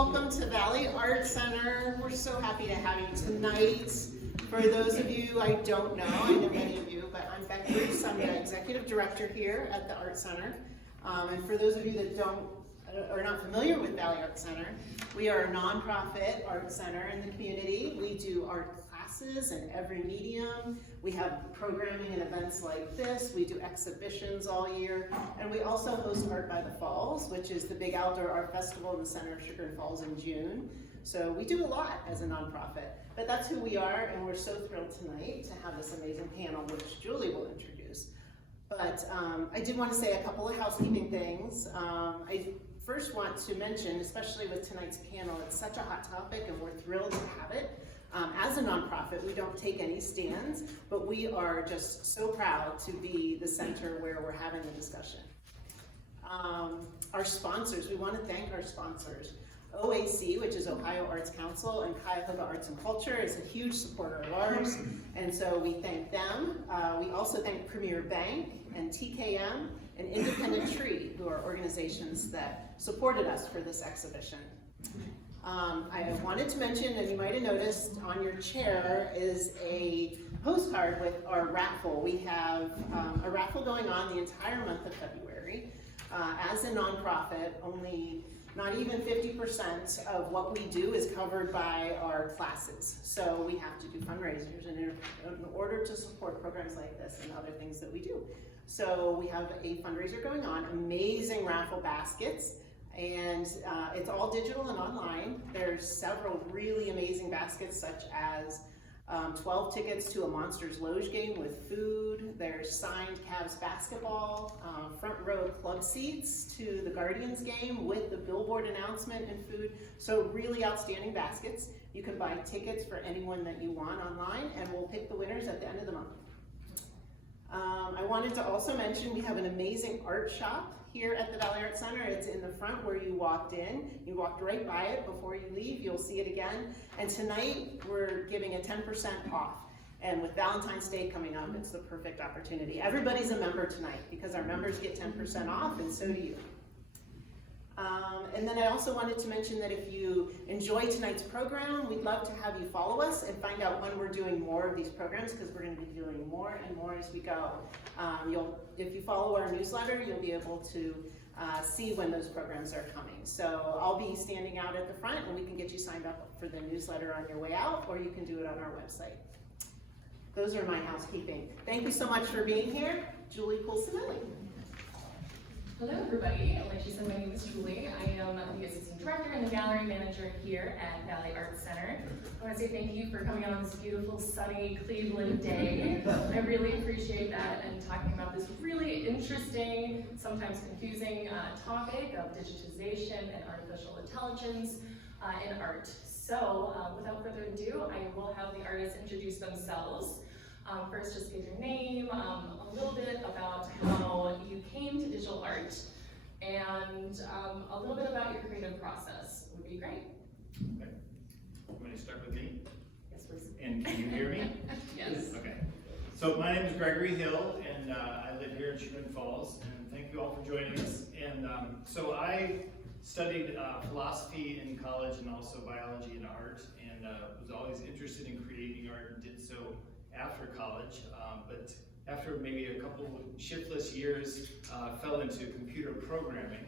welcome to Valley Art Center. We're so happy to have you tonight. For those of you I don't know, I know many of you, but I'm Beck Bruce. I'm the executive director here at the Art Center. And for those of you that are not familiar with Valley Art Center, we are a nonprofit art center in the community. We do art classes in every medium. We have programming and events like this. We do exhibitions all year. And we also host Art by the Falls, which is the big outdoor art festival in the center of Sugar Falls in June. So we do a lot as a nonprofit. But that's who we are, and we're so thrilled tonight to have this amazing panel, which Julie will introduce. But I did want to say a couple of housekeeping things. I first want to mention, especially with tonight's panel, it's such a hot topic and we're thrilled to have it. As a nonprofit, we don't take any stands, but we are just so proud to be the center where we're having the discussion. Our sponsors, we want to thank our sponsors. OAC, which is Ohio Arts Council, and Cuyahoga Arts and Culture is a huge supporter of ours, and so we thank them. We also thank Premier Bank and TKM and Independent Tree, who are organizations that supported us for this exhibition. I wanted to mention, and you might have noticed on your chair is a postcard with our raffle. We have a raffle going on the entire month of February. As a nonprofit, only not even 50% of what we do is covered by our classes. So we have to do fundraisers in order to support programs like this and other things that we do. So we have a fundraiser going on, amazing raffle baskets, and it's all digital and online. There's several really amazing baskets, such as 12 tickets to a Monsters Loge game with food. There's signed Cavs basketball, front row club seats to the Guardians game with the billboard announcement and food. So really outstanding baskets. You can buy tickets for anyone that you want online, and we'll pick the winners at the end of the month. I wanted to also mention we have an amazing art shop here at the Valley Art Center. It's in the front where you walked in. You walked right by it before you leave. You'll see it again. And tonight we're giving a 10% off. And with Valentine's Day coming up, it's the perfect opportunity. Everybody's a member tonight because our members get 10% off, and so do you. And then I also wanted to mention that if you enjoy tonight's program, we'd love to have you follow us and find out when we're doing more of these programs, because we're going to be doing more and more as we go. If you follow our newsletter, you'll be able to see when those programs are coming. So I'll be standing out at the front, and we can get you signed up for the newsletter on your way out, or you can do it on our website. Those are my housekeeping. Thank you so much for being here. Julie Pulcinelli. Hello everybody, like she said, my name is Julie. I am the assistant director and the gallery manager here at Valley Art Center. I want to say thank you for coming on this beautiful sunny Cleveland day. I really appreciate that, and talking about this really interesting, sometimes confusing topic of digitization and artificial intelligence in art. So without further ado, I will have the artists introduce themselves. First, just give your name, a little bit about how you came to digital art, and a little bit about your creative process would be great. Okay. You want to start with me? Yes, please. And can you hear me? Yes. Okay. So my name is Greggory Hill, and I live here in Sugar Falls, and thank you all for joining us. And so I studied philosophy in college and also biology and art, and was always interested in creating art and did so after college, but after maybe a couple of shiftless years, fell into computer programming,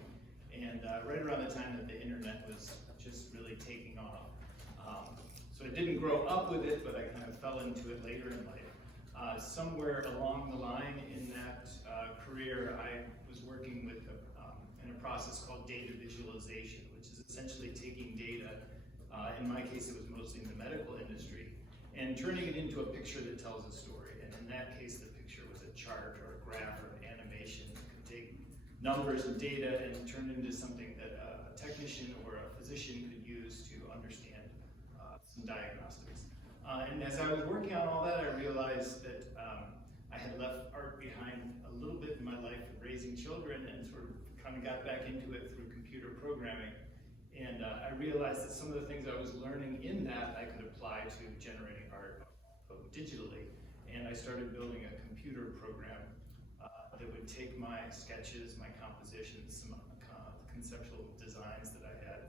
and right around the time that the internet was just really taking off. So I didn't grow up with it, but I kind of fell into it later in life. Somewhere along the line in that career, I was working with in a process called data visualization, which is essentially taking data, in my case it was mostly in the medical industry, and turning it into a picture that tells a story. And in that case, the picture was a chart or a graph or an animation that could take numbers and data and turn it into something that a technician or a physician could use to understand some diagnostics. And as I was working on all that, I realized that I had left art behind a little bit in my life of raising children, and sort of kind of got back into it through computer programming. And I realized that some of the things I was learning in that I could apply to generating art digitally. And I started building a computer program that would take my sketches, my compositions, some conceptual designs that I had,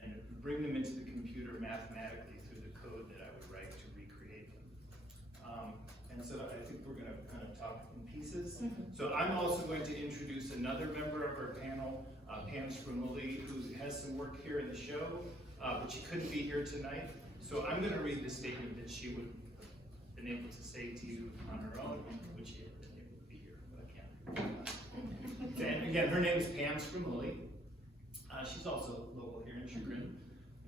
and bring them into the computer mathematically through the code that I would write to recreate them. And so I think we're gonna kind of talk in pieces. So I'm also going to introduce another member of our panel, Pam Spramulli, who has some work here in the show, but she couldn't be here tonight. So I'm gonna read the statement that she would have been able to say to you on her own, which she hasn't been able to be here, but I can't. And again, her name is Pam Spramulli. She's also local here in Chagrin.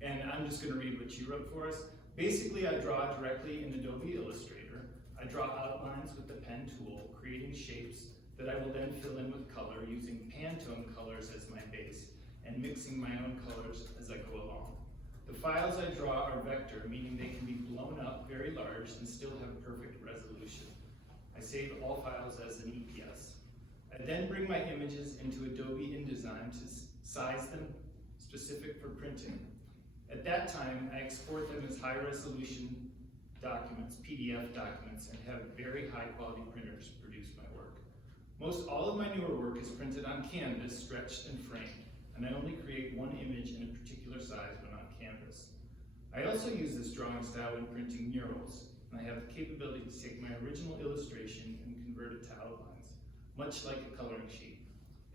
And I'm just gonna read what she wrote for us. Basically, I draw directly in Adobe Illustrator. I draw outlines with the pen tool, creating shapes that I will then fill in with color using Pantone colors as my base and mixing my own colors as I go along. The files I draw are vector, meaning they can be blown up very large and still have perfect resolution. I save all files as an EPS. I then bring my images into Adobe InDesign to size them specific for printing. At that time, I export them as high resolution documents, PDF documents, and have very high quality printers produce my work. Most all of my newer work is printed on canvas, stretched and framed, and I only create one image in a particular size when on canvas. I also use this drawing style when printing murals, and I have the capability to take my original illustration and convert it to outlines, much like a coloring sheet.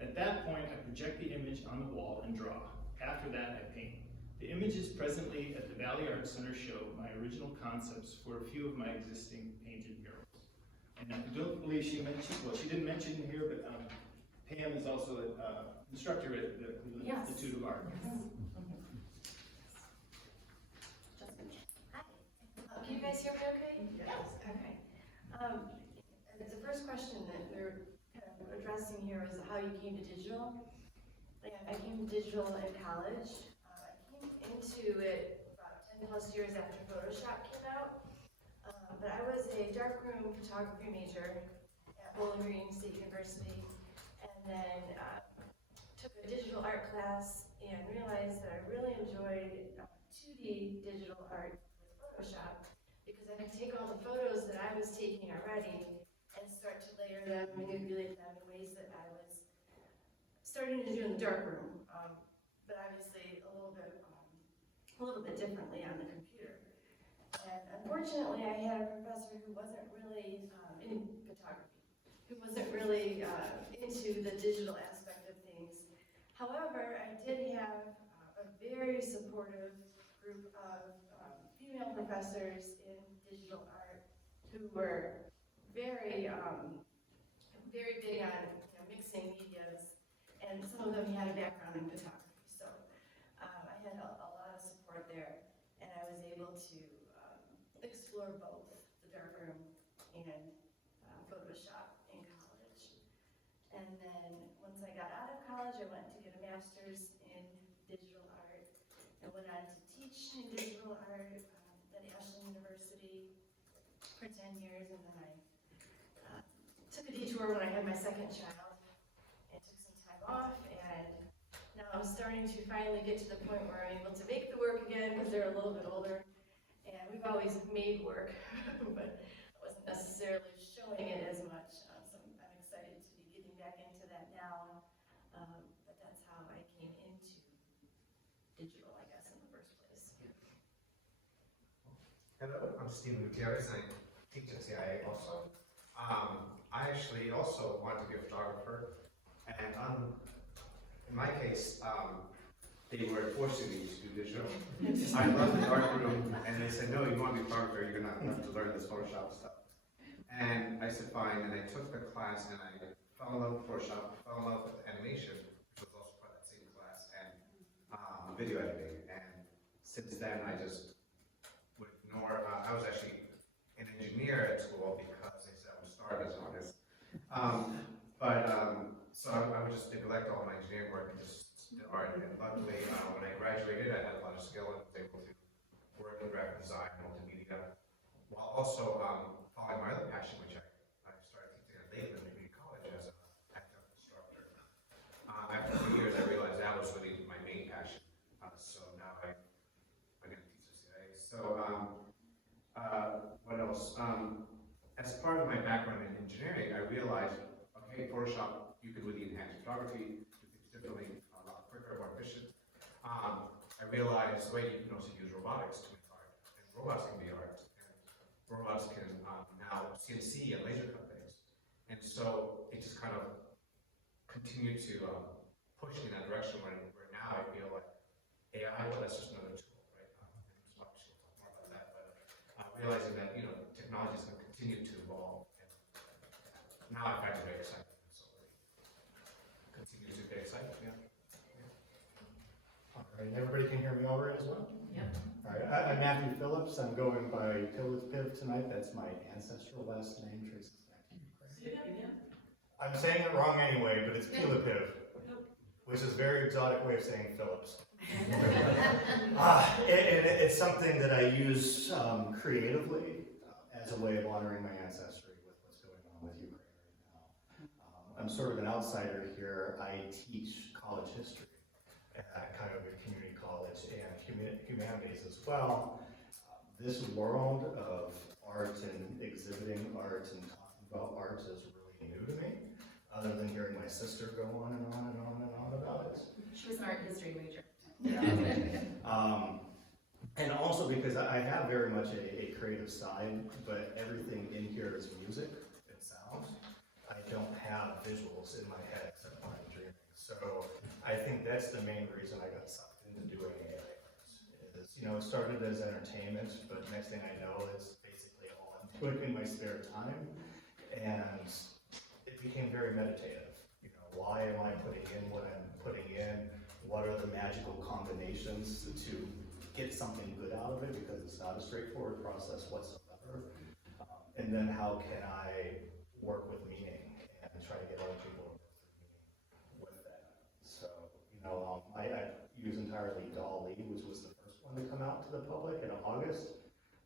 At that point, I project the image on the wall and draw. After that, I paint. The images presently at the Valley Arts Center show my original concepts for a few of my existing painted murals. And I don't believe she mentioned, well, she didn't mention here, but Pam is also an instructor at the Institute of Art. Hi. Can you guys hear me okay? Yes. Okay. The first question that we're kind of addressing here is how you came to digital. I came to digital in college. Into it about 10 plus years after Photoshop came out. But I was a darkroom photography major at Bowling Green State University, and then took a digital art class and realized that I really enjoyed 2D digital art with Photoshop because I could take all the photos that I was taking already and start to layer them, manipulate them in ways that I was starting to do in the darkroom, but obviously a little bit differently on the computer. And unfortunately, I had a professor who wasn't really in photography, who wasn't really into the digital aspect of things. However, I did have a very supportive group of female professors in digital art who were very, very big on mixing medias, and some of them had a background in photography. So I had a lot of support there, and I was able to explore both the darkroom and Photoshop in college. And then once I got out of college, I went to get a master's in digital art and went on to teach in digital art at Ashland University for 10 years, and then I took a detour when I had my second child and took some time off, and now I'm starting to finally get to the point where I'm able to make the work again because they're a little bit older, and we've always made work, but I wasn't necessarily showing it as much, so I'm excited to be getting back into that now, but that's how I came into digital, I guess, in the first place. Hello, I'm Stephen Gutierrez, and I teach at CIA also. I actually also wanted to be a photographer, and in my case, they were forcing me to do digital. I loved the darkroom, and they said, no, you want to be a photographer, you're gonna have to learn this Photoshop stuff. And I said, fine, and I took the class, and I fell in love with Photoshop, fell in love with animation, which was also part of that same class, and video editing. And since then, I just would ignore, I was actually an engineer at school because they said I would start as an artist. So I would just neglect all my engineering work and just did art. And luckily, when I graduated, I had a lot of skill and was able to work in graphic design, multimedia, while also following my other passion, which I started teaching at Lakeland Community College as an active instructor. After 3 years, I realized that was really my main passion. So now I'm going to teach at CIA. So what else? As part of my background in engineering, I realized, okay, Photoshop, you could really enhance photography, do things differently, a lot quicker, more efficient. I realized, wait, you can also use robotics to make art, and robots can be art, and robots can now CNC and laser cut things. And so it just kind of continued to push me in that direction where now I feel like AI, well, that's just another tool, right? And so obviously we'll talk more about that, but realizing that, technology is going to continue to evolve. And now I find it very exciting. So it continues to be very exciting, yeah. All right, everybody can hear me all right as well? Yep. All right, I'm Matthew Phillips. I'm going by Pylypiv tonight. That's my ancestral last name, traces back to Ukraine. I'm saying it wrong anyway, but it's Pylypiv, which is a very exotic way of saying Phillips. It's something that I use creatively as a way of honoring my ancestry with what's going on with Ukraine right now. I'm sort of an outsider here. I teach college history at kind of a community college and humanities as well. This world of art and exhibiting art and talking about art is really new to me, other than hearing my sister go on and on and on and on about it. She was an art history major. Yeah. And also because I have very much a creative side, but everything in here is music and sound. I don't have visuals in my head except when I'm dreaming. So I think that's the main reason I got sucked into doing AI arts. It started as entertainment, but next thing I know is basically all I'm doing in my spare time. And it became very meditative. Why am I putting in what I'm putting in? What are the magical combinations to get something good out of it, because it's not a straightforward process whatsoever. And then how can I work with meaning and try to get other people with that. So, I use entirely DALL-E, which was the first one to come out to the public in August.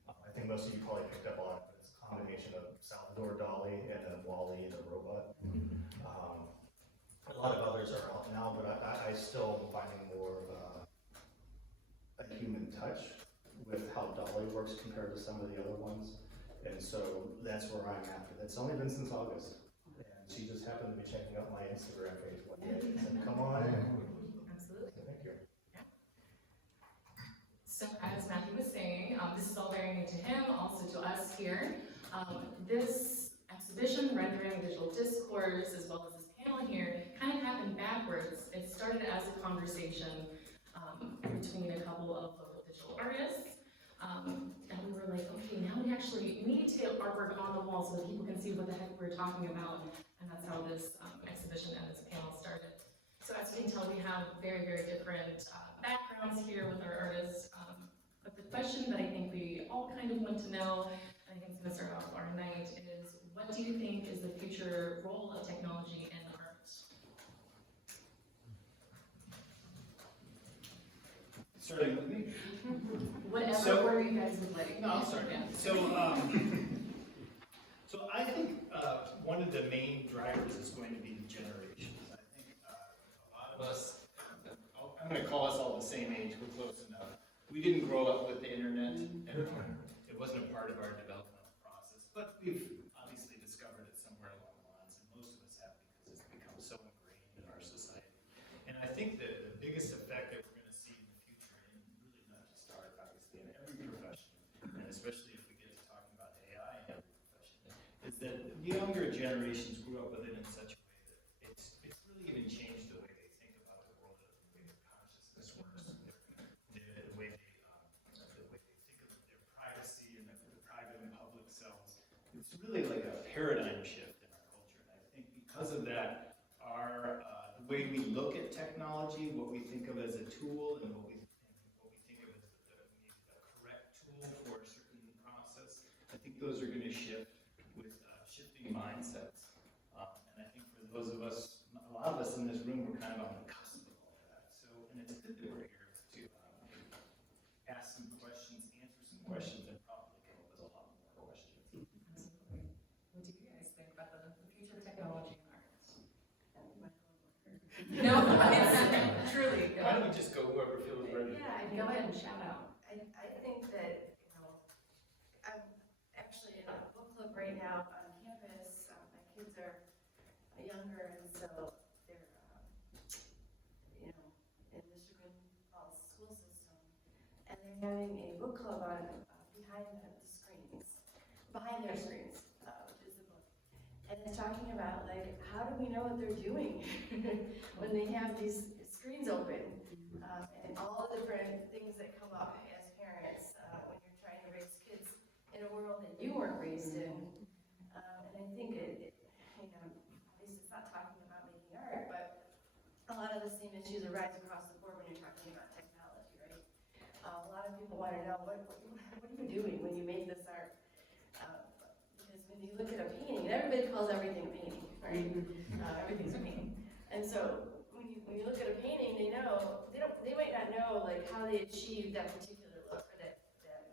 I think most of you probably picked up on it, but it's a combination of Salvador Dali and then Wall-E, the robot. A lot of others are out now, but I still am finding more of a human touch with how Dolly works compared to some of the other ones. And so that's where I'm at. It's only been since August. And she just happened to be checking out my Instagram page one day and said, come on in. Absolutely. So thank you. So as Matthew was saying, this is all very new to him, also to us here. This exhibition, Rendering Digital Discourse, as well as this panel here, kind of happened backwards. It started as a conversation between a couple of local digital artists. And we were like, okay, now we actually need to get artwork on the wall so that people can see what the heck we're talking about. And that's how this exhibition and this panel started. So as you can tell, we have very, very different backgrounds here with our artists. But the question that I think we all kind of want to know, and I think it's going to start off our night, is what do you think is the future role of technology in art? Starting with me? Whatever order you guys would like. No, I'll start. Yeah. So I think one of the main drivers is going to be the generations. I think a lot of us, I'm going to call us all the same age, we're close enough. We didn't grow up with the internet, and it wasn't a part of our developmental process, but we've obviously discovered it somewhere along the lines, and most of us have because it's become so ingrained in our society. And I think that the biggest effect that we're going to see in the future, and really not just art, obviously, in every profession, and especially if we get to talking about AI in every profession, is that the younger generations grew up with it in such a way that it's really even changed the way they think about the world, the way their consciousness works, the way they think of their privacy and the private and public selves. It's really like a paradigm shift in our culture, and I think because of that, the way we look at technology, what we think of as a tool, and what we think of as the correct tool for a certain process, I think those are going to shift with shifting mindsets. And I think for those of us, a lot of us in this room, we're kind of on the cusp of all of that. So, and it's good that we're here to ask some questions, answer some questions, and probably come up with a lot more questions. Absolutely. What do you guys think about the future of technology in art? No, it's truly. Why don't we just go whoever feels ready? Yeah, Go ahead and shout out. I think that, I'm actually in a book club right now on campus. My kids are younger, and so they're, in the Michigan Falls school system, they're having a book club on behind their screens, which is the book. And it's talking about like, how do we know what they're doing when they have these screens open, and all the different things that come up as parents when you're trying to raise kids in a world that you weren't raised in. And I think at least it's not talking about making art, but a lot of the same issues arise across the board when you're talking about technology, right? A lot of people want to know, what are you doing when you make this art? Because when you look at a painting, everybody calls everything a painting, right? Everything's a painting. And so when you look at a painting, they might not know like how they achieved that particular look or that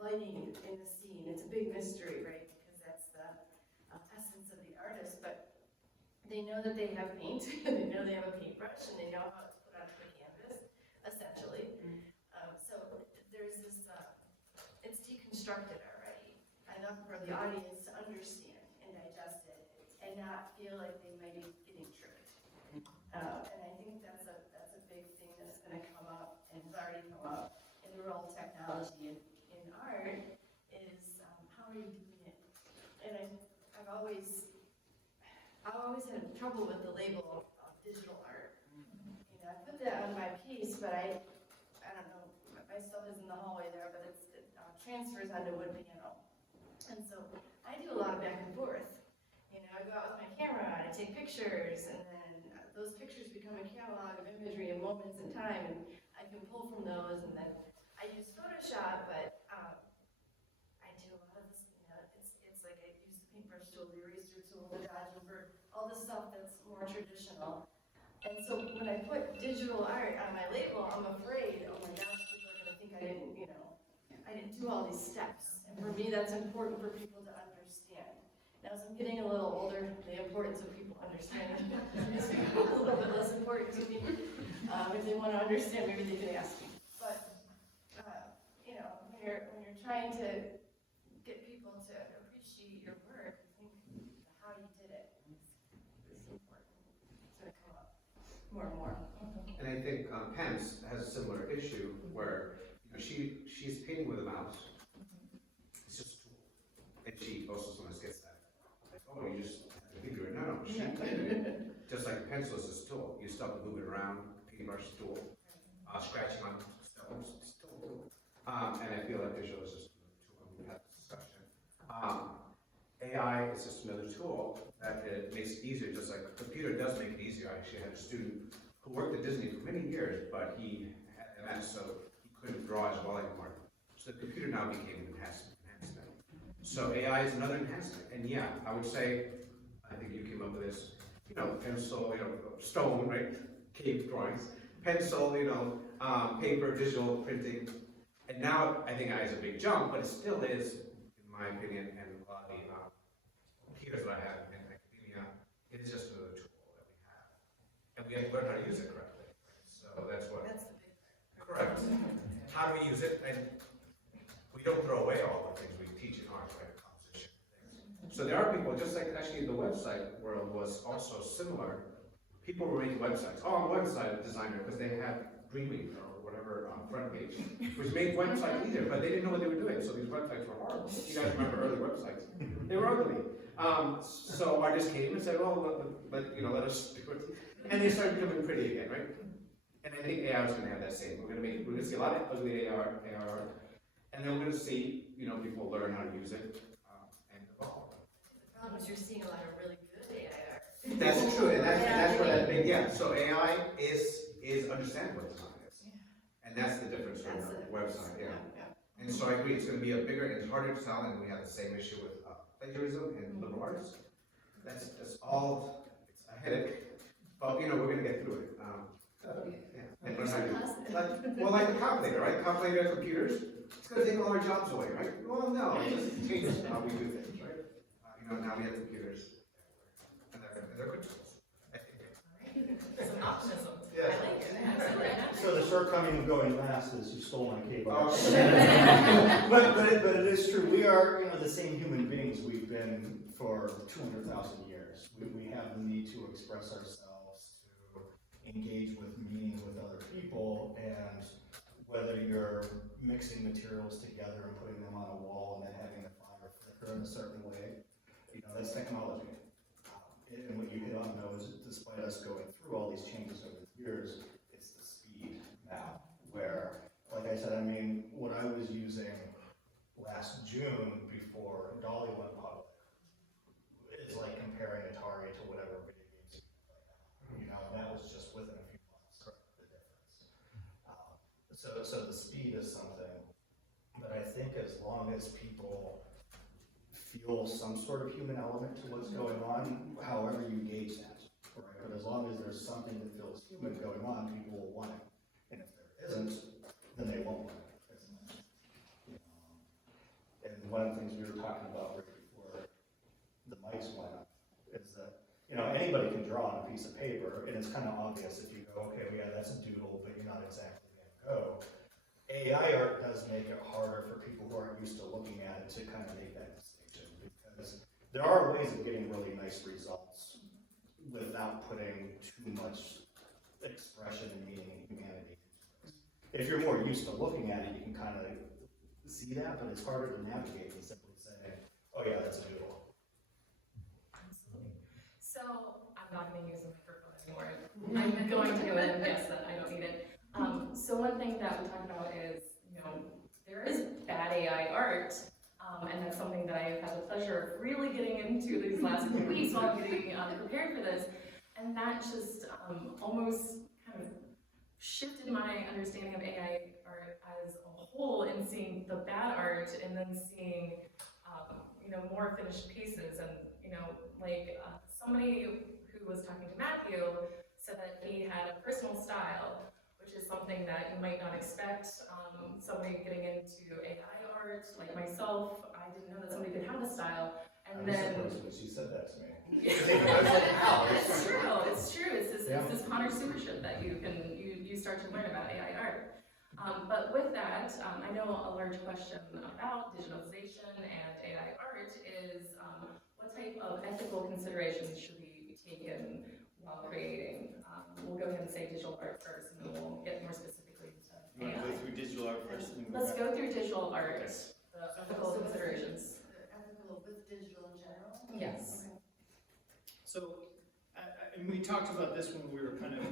lighting in the scene. It's a big mystery, right? Because that's the essence of the artist. But they know that they have paint, and they know they have a paintbrush, and they know how it's put onto a canvas, essentially. So there's this, it's deconstructed already, enough for the audience to understand and digest it, and not feel like they might be getting tricked. And I think that's a big thing that's going to come up, and has already come up in the role of technology in art, is how are you doing it? And I've always had trouble with the label of digital art. I put that on my piece, but I don't know, my stuff is in the hallway there, but it transfers onto wood panel. And so I do a lot of back and forth. I go out with my camera and I take pictures, and then those pictures become a catalog of imagery and moments in time, and I can pull from those, and then I use Photoshop, but I do a lot of this, it's like I use the paintbrush tool, the eraser tool, the dodge over, all the stuff that's more traditional. And so when I put digital art on my label, I'm afraid, oh my gosh, people are going to think I didn't do all these steps. And for me, that's important for people to understand. Now, as I'm getting a little older, the importance of people understanding is a little bit less important to me. If they want to understand, maybe they can ask me. But, when you're trying to get people to appreciate your work, I think how you did it is important. It's going to come up more and more. And I think Pence has a similar issue where she's painting with a mouse. It's just a tool. And she also sometimes gets that. Like, oh, you just have to figure it out. She just like a pencil is a tool. You still have to move it around, paintbrush is a tool. Scratching on stones is still a tool. And I feel like digital is just a tool. We had this discussion. AI is just another tool that it makes it easier, just like a computer does make it easier. I actually had a student who worked at Disney for many years, but he had MS, so he couldn't draw as well anymore. So the computer now became an enhancement. So AI is another enhancement. And yeah, I would say, I think you came up with this, pencil, stone, right? Cave drawings, pencil, paper, digital printing. And now I think AI is a big jump, but it still is, in my opinion, and a lot of the peers that I have in academia, it is just another tool that we have. And we have to learn how to use it correctly. So that's the big thing. Correct. How do we use it? And we don't throw away all the things we teach in art, right? Composition things. So there are people, just like actually the website world was also similar. People were making websites. Oh, I'm a website designer because they had Dreamweaver or whatever on front page, which made websites easier, but they didn't know what they were doing. So these websites were horrible. You guys remember early websites? They were ugly. So artists came and said, "Oh, let us do it," and they started becoming pretty again, right? And I think AI is going to have that same. We're going to see a lot of ugly AR art, and then we're going to see people learn how to use it and evolve. The problem is you're seeing a lot of really good AI art. That's true, and that's where that big So AI is understanding what design is, and that's the difference from the website. Yeah. And so I agree, it's going to be a bigger and harder to tell, and we have the same issue with plagiarism and liberal artists. That's all. It's a headache, but we're going to get through it. And learn how to like the calculator, right? Calculator computers. It's going to take all our jobs away, right? Well, no, it just changes how we do things, right? Now we have computers, and they're good tools. Some optimism. Yeah. I like it. So the shortcoming of going last is you stole my cake. But it is true. We are the same human beings we've been for 200,000 years. We have the need to express ourselves, to engage with meaning with other people, and whether you're mixing materials together and putting them on a wall and then having the fire flicker in a certain way, that's technology. And what you hit on though is, despite us going through all these changes over the years, it's the speed now, where, like I said, what I was using last June before Dolly went public is like comparing Atari to whatever video games and that was just within a few months, the difference. So the speed is something that I think as long as people feel some sort of human element to what's going on, however you gauge that, right? But as long as there's something that feels human going on, people will want it. And if there isn't, then they won't want it as much. And one of the things we were talking about right before the mics went up is that, anybody can draw on a piece of paper, and it's kind of obvious if you go, okay, well, yeah, that's a doodle, but you're not exactly going to go. AI art does make it harder for people who aren't used to looking at it to kind of make that distinction, because there are ways of getting really nice results without putting too much expression and meaning and humanity. If you're more used to looking at it, you can kind of see that, but it's harder to navigate than simply saying, oh yeah, that's a doodle. Absolutely. So I'm not going to use the microphone anymore. I'm going to go ahead and guess that I don't need it. So one thing that we talked about is, there is bad AI art, and that's something that I've had the pleasure of really getting into these last few weeks while getting prepared for this, and that just almost kind of shifted my understanding of AI art as a whole, in seeing the bad art and then seeing more finished pieces. And somebody who was talking to Matthew said that he had a personal style, which is something that you might not expect. Somebody getting into AI art, like myself, I didn't know that somebody could have a style. And then when she said that to me. I was like, wow, it's true. It's true. It's this connoisseurship that you start to learn about AI art. But with that, I know a large question about digitalization and AI art is what type of ethical considerations should be taken while creating? We'll go ahead and say digital art first, and then we'll get more specifically into You want to AI. go through digital art first? And then Let's back? go through digital art, Okay. the ethical considerations. Ethical with digital in general? Yes. So, and we talked about this when we were kind of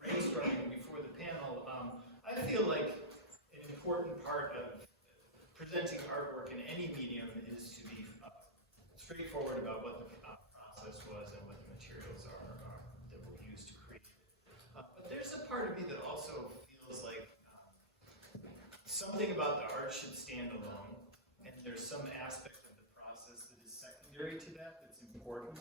brainstorming before the panel. I feel like an important part of presenting artwork in any medium is to be straightforward about what the process was and what the materials are that were used to create it. But there's a part of me that also feels like something about the art should stand alone, and there's some aspect of the process that is secondary to that that's important.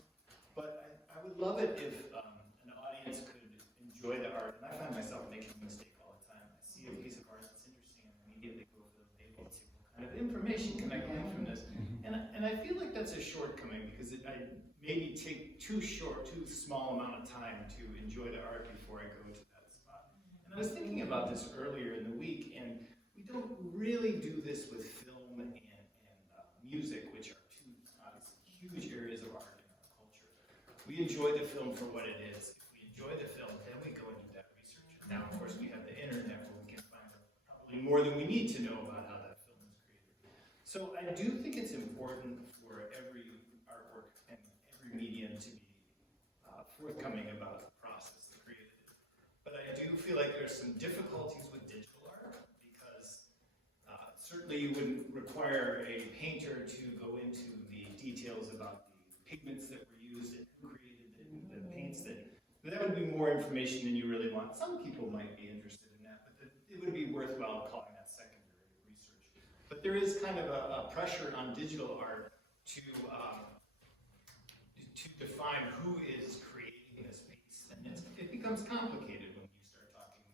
But I would love it if an audience could enjoy the art, and I find myself making a mistake all the time. I see a piece of art that's interesting, and I immediately go for the label and see what kind of information can I glean from this. And I feel like that's a shortcoming, because I maybe take too small amount of time to enjoy the art before I go to that spot. And I was thinking about this earlier in the week, and we don't really do this with film and music, which are two obviously huge areas of art in our culture. We enjoy the film for what it is. If we enjoy the film, then we go and do that research. And now, of course, we have the internet where we can find out probably more than we need to know about how that film is created. So I do think it's important for every artwork and every medium to be forthcoming about the process that created it. But I do feel like there's some difficulties with digital art, because certainly you wouldn't require a painter to go into the details about the pigments that were used and who created the paints. That would be more information than you really want. Some people might be interested in that, but it would be worthwhile calling that secondary research. But there is kind of a pressure on digital art to define who is creating this piece, and it becomes complicated when you start talking.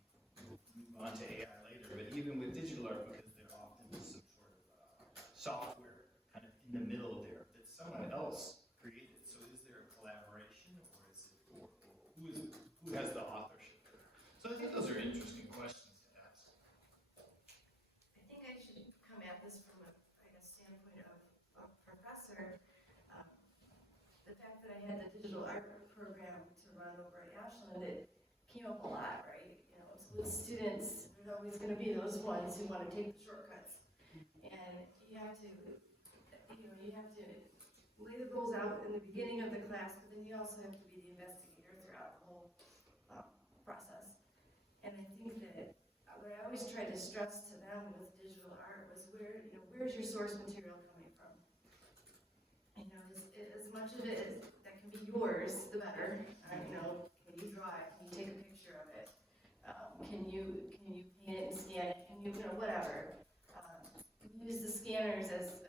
We'll move on to AI later, but even with digital art, because there often is some sort of software kind of in the middle there that someone else created. So is there a collaboration, or is it, or who has the authorship? So I think those are interesting questions to ask. I think I should come at this from a standpoint of a professor. The fact that I had the digital art program to run over at Ashland, it came up a lot, right? With students, there's always gonna be those ones who wanna take the shortcuts. And you have to, you have to lay the rules out in the beginning of the class, but then you also have to be the investigator throughout the whole process. And I think that what I always try to stress to them with digital art was where's your source material coming from? As much of it that can be yours, the better. Can you draw it? Can you take a picture of it? Can you paint it and scan it? Can you, whatever. Use the scanners as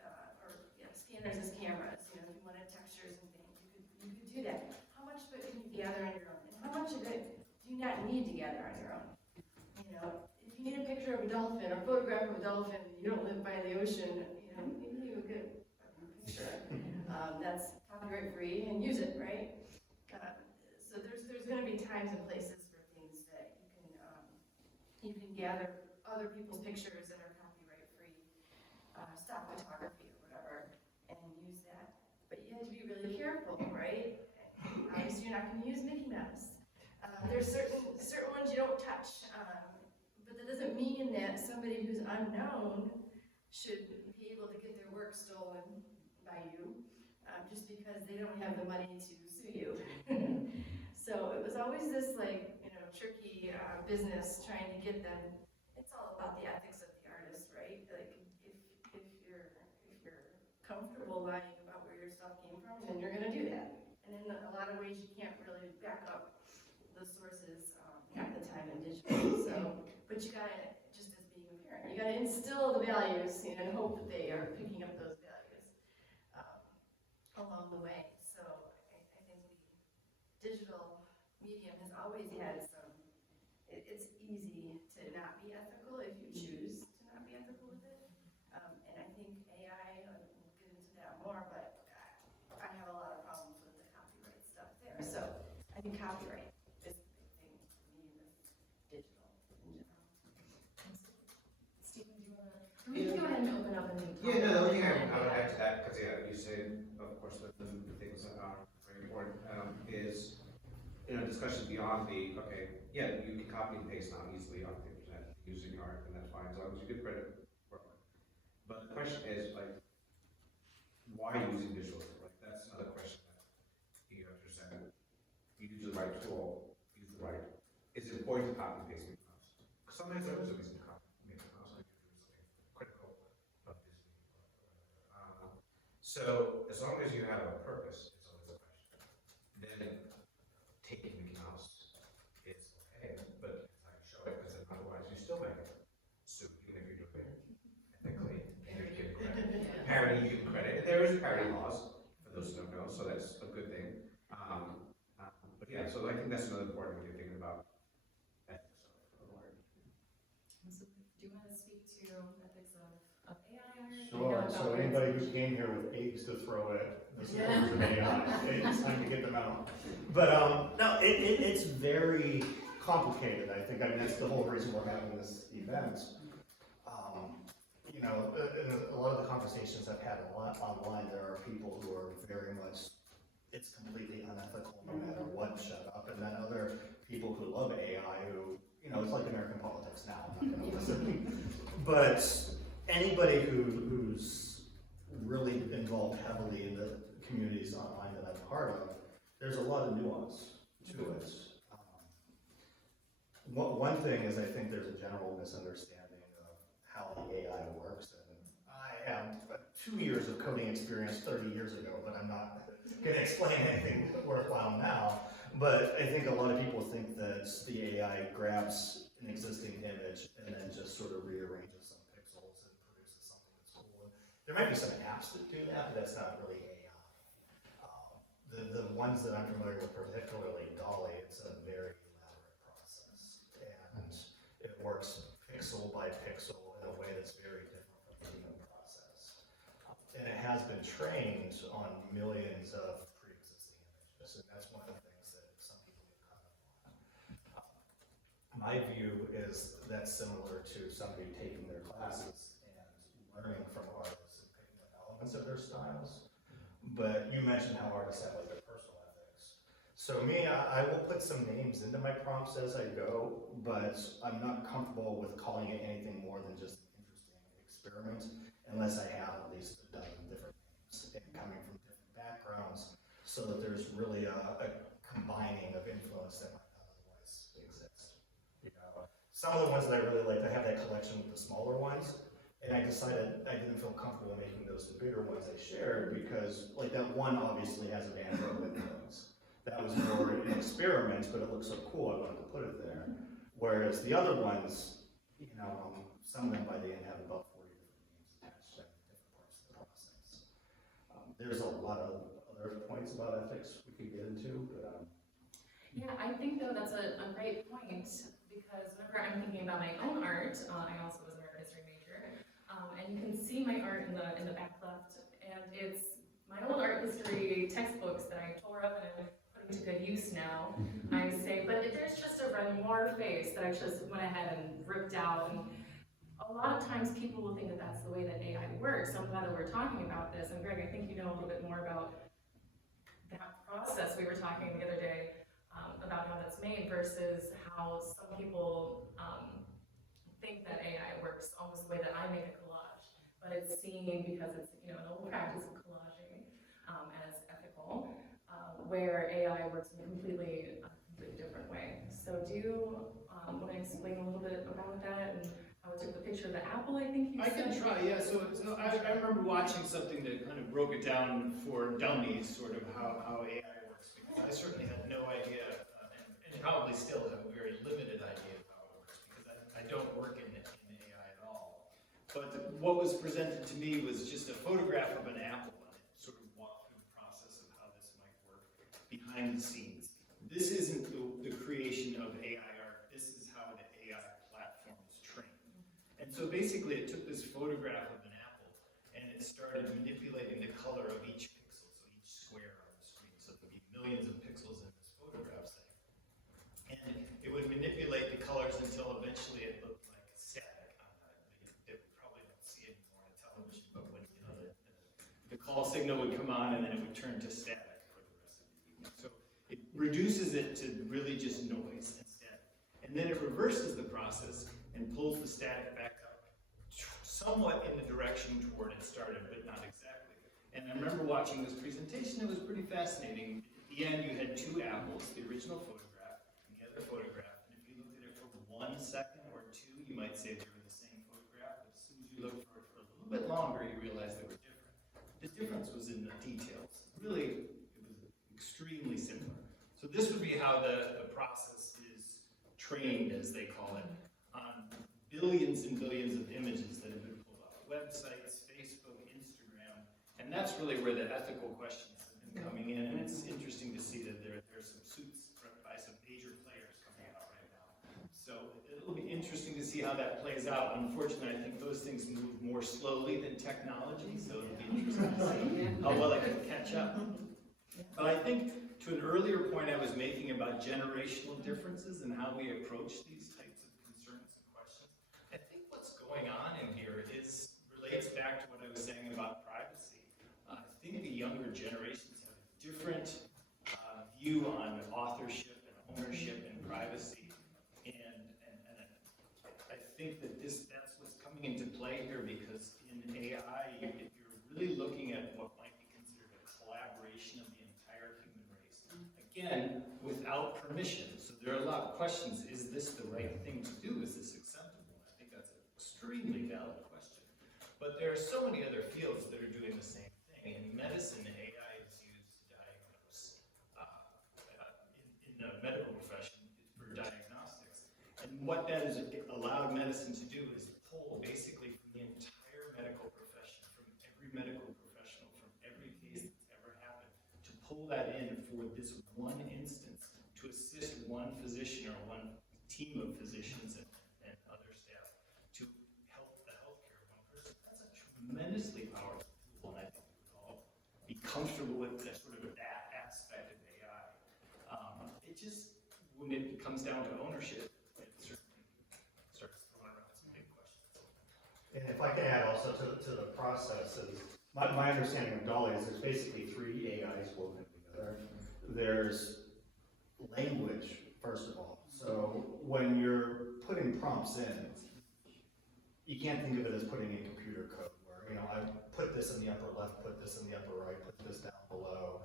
cameras. If you wanted textures and things, you could do that. How much of it can you gather on your own? And how much of it do you not need to gather on your own? If you need a picture of a dolphin or a photograph of a dolphin, and you don't live by the ocean, you need a good picture. That's copyright free and use it, right? So there's going to be times and places for things that you can gather other people's pictures that are copyright free, stock photography or whatever, and use that. But you have to be really careful, right? Obviously, you're not going to use Mickey Mouse. There's certain ones you don't touch, but that doesn't mean that somebody who's unknown should be able to get their work stolen by you, just because they don't have the money to sue you. So it was always this tricky business trying to get them. It's all about the ethics of the artist, right? Like if you're comfortable lying about where your stuff came from, then you're gonna do that. And in a lot of ways, you can't really back up the sources at the time in digital. So, but you gotta, just as being a parent, you gotta instill the values and hope that they are picking up those values along the way. So I think the digital medium has always had some. It's easy to not be ethical if you choose to not be ethical with it. And I think AI, we'll get into that more, but I have a lot of problems with the copyright stuff there. So I think copyright is the big thing for me with digital in general. Stephen, do you want to go ahead and open up and talk? Yeah, no, the only thing I would add to that, because you said, of course, the things that are very important, is discussions beyond you can copy and paste now easily on the internet using art, and that's fine, as long as you give credit for it. But the question is, why using visuals? That's another question that you have to understand. You use the right tool, it's important to copy and paste Mickey Mouse. Because sometimes there is a reason to copy Mickey Mouse, like you're doing something critical of Disney. So, as long as you have a purpose, it's always a question. Then, taking Mickey Mouse is okay, but it's how you show it, because otherwise you still might get sued, even if you're doing it ethically, and if you give credit. Parody, you give credit, and there is parody laws, for those who don't know, so that's a good thing. But yeah, so I think that's another important when you're thinking about ethics of art. So, do you want to speak to ethics of AI art? Sure, so anybody who came here with eggs to throw at the supporters of AI, it's time to get them out. But no, it's very complicated, I think. I mean, that's the whole reason we're having this event. In a lot of the conversations I've had online, there are people who are very much, it's completely unethical no matter what, shut up. And then other people who love AI who, it's like American politics now, I'm not gonna listen. But anybody who's really involved heavily in the communities online that I'm part of, there's a lot of nuance to it. One thing is, I think there's a general misunderstanding of how the AI works. And I have 2 years of coding experience 30 years ago, but I'm not going to explain anything worthwhile now. But I think a lot of people think that the AI grabs an existing image and then just sort of rearranges some pixels and produces something that's cool. There might be some apps that do that, but that's not really AI. The ones that I'm familiar with, particularly Dolly, it's a very elaborate process. And it works pixel by pixel in a way that's very different from the human process. And it has been trained on millions of pre-existing images, and that's one of the things that some people get caught up on. My view is that's similar to somebody taking their classes and learning from artists and picking up elements of their styles. But you mentioned how artists have like their personal ethics. So me, I will put some names into my prompts as I go, but I'm not comfortable with calling it anything more than just an interesting experiment unless I have at least a dozen different names and coming from different backgrounds so that there's really a combining of influence that might not otherwise exist. You know, some of the ones that I really liked, I have that collection with the smaller ones, and I decided I didn't feel comfortable making those the bigger ones I shared because, like, that one obviously has a Android influence. That was more an experiment, but it looked so cool I wanted to put it there. Whereas the other ones, you know, some of them by the end have about 40 different names attached to different parts of the process. There's a lot of other points about ethics we could get into, but Yeah, I think though that's a great point because whenever I'm thinking about my own art, I also was an art history major, and you can see my art in the back left, and it's my old art history textbooks that I tore up and I'm putting to good use now. I say, but if there's just a Renoir face that I just went ahead and ripped out, and a lot of times people will think that that's the way that AI works. So I'm glad that we're talking about this, and Greg, I think you know a little bit more about that process. We were talking the other day about how that's made versus how some people think that AI works almost the way that I make a collage, but it's seen because it's, you know, an old practice of collaging as ethical, where AI works in a completely different way. So do you want to explain a little bit about that and how it took the picture of the apple, I think you I said? can try, yeah. So I remember watching something that kind of broke it down for dummies, sort of how AI works, because I certainly had no idea, and probably still have a very limited idea of how it works, because I don't work in AI at all. But what was presented to me was just a photograph of an apple, and it sort of walked through the process of how this might work behind the scenes. This isn't the creation of AI art. This is how the AI platform is trained. And so basically it took this photograph of an apple and it started manipulating the color of each pixel, so each square on the screen. So there'd be millions of pixels in this photograph set. And it would manipulate the colors until eventually it looked like static on that we probably don't see anymore on television, but when, you know, the call signal would come on and then it would turn to static for the rest of the evening. So it reduces it to really just noise instead. And then it reverses the process and pulls the static back up somewhat in the direction toward it started, but not exactly. And I remember watching this presentation, it was pretty fascinating. At the end, you had two apples, the original photograph and the other photograph. And if you looked at it for 1 second or two, you might say they were the same photograph, but as soon as you looked for it for a little bit longer, you realized they were different. The difference was in the details. Really, it was extremely similar. So this would be how the process is trained, as they call it, on billions and billions of images that have been pulled off websites, Facebook, Instagram, and that's really where the ethical questions have been coming in. And it's interesting to see that there's some suits by some major players coming out right now. So it'll be interesting to see how that plays out. Unfortunately, I think those things move more slowly than technology, so it'll be interesting to see how well it can catch up. But I think to an earlier point I was making about generational differences and how we approach these types of concerns and questions, I think what's going on in here relates back to what I was saying about privacy. I think the younger generations have a different view on authorship and ownership and privacy, and I think that that's what's coming into play here, because in AI, if you're really looking at what might be considered a collaboration of the entire human race, again, without permission. So there are a lot of questions. Is this the right thing to do? Is this acceptable? I think that's an extremely valid question. But there are so many other fields that are doing the same thing. In medicine, AI is used to diagnose. In the medical profession, for diagnostics. And what that has allowed medicine to do is pull basically from the entire medical profession, from every medical professional, from every case that's ever happened, to pull that in for this one instance, to assist one physician or one team of physicians and other staff to help the healthcare of one person. That's a tremendously powerful tool, and I think we would all be comfortable with that, sort of that aspect of AI. It just, when it comes down to ownership, it certainly starts throwing around some big questions. And if I can add also to the process, is my understanding of Dolly is there's basically 3 AIs woven together. There's prompts in, you can't think of it as putting in computer code where, I put this in the upper left, put this in the upper right, put this down below.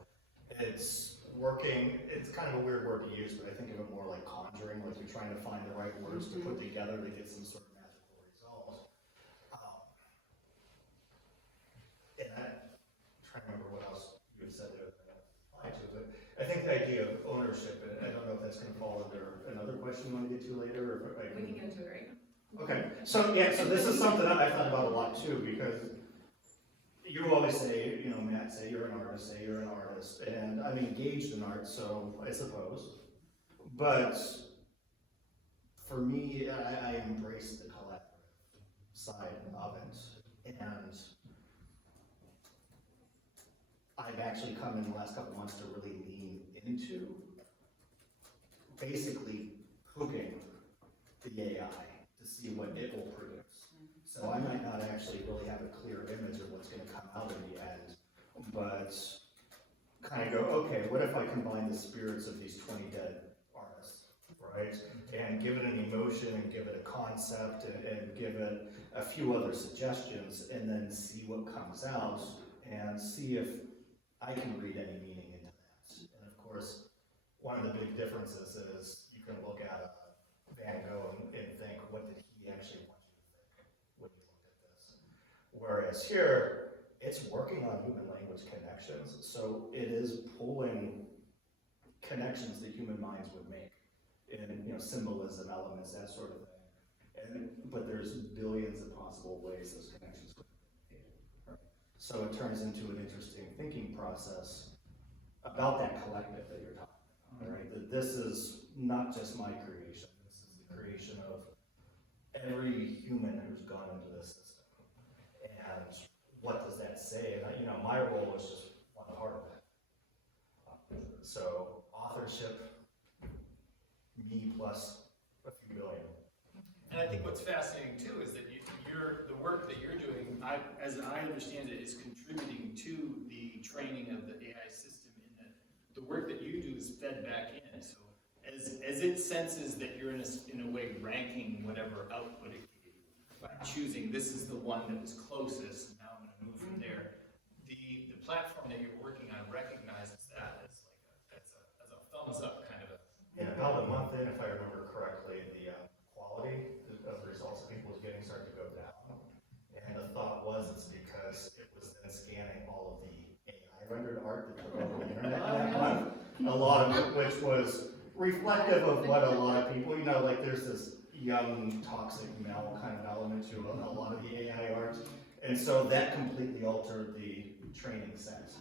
It's working, it's kind of a weird word to use, but I think of it more like conjuring, like you're trying to find the right words to put together to get some sort of magical result. And I'm trying to remember what else you had said there that applied to it, but I think the idea of ownership, and I don't know if that's gonna fall under another question you wanna get to later, or if I We can get into it right now. Okay, so yeah, so this is something that I thought about a lot too, because you always say, Matt, say you're an artist, say you're an artist, and I'm engaged in art, so I suppose. But for me, I embrace the collaborative side of it, and I've actually come in the last couple months to really lean into basically cooking the AI to see what it will produce. So I might not actually really have a clear image of what's going to come out in the end, but kind of go, okay, what if I combine the spirits of these 20 dead artists, right? And give it an emotion and give it a concept and give it a few other suggestions and then see what comes out and see if I can read any meaning into that. And of course, one of the big differences is you can look at a Van Gogh and think, what did he actually want you to think when you looked at this? Whereas here, it's working on human language connections, so it is pulling connections that human minds would make in symbolism, elements, that sort of thing. But there's billions of possible ways those connections could be made. Right? So it turns into an interesting thinking process about that collective that you're talking about. Right? That this is not just my creation. This is the creation of every human who's gone into this system. And what does that say? And my role is just one part of it. So authorship, me plus a few billion. And I think what's fascinating too is that the work that you're doing, as I understand it, is contributing to the training of the AI system in that the work that you do is fed back in. So as it senses that you're in a way ranking whatever output it gave you, by choosing this is the one that was closest, now I'm going to move from there. The platform that you're working on recognizes that as like a thumbs up kind of a. And about a month in, if I remember correctly, the quality of the results that people was getting started to go down. And the thought was it's because it was then scanning all of the AI rendered art that took over the internet that month. A lot of it, which was reflective of what a lot of people, like there's this young, toxic male kind of element to a lot of the AI art. And so that completely altered the training set.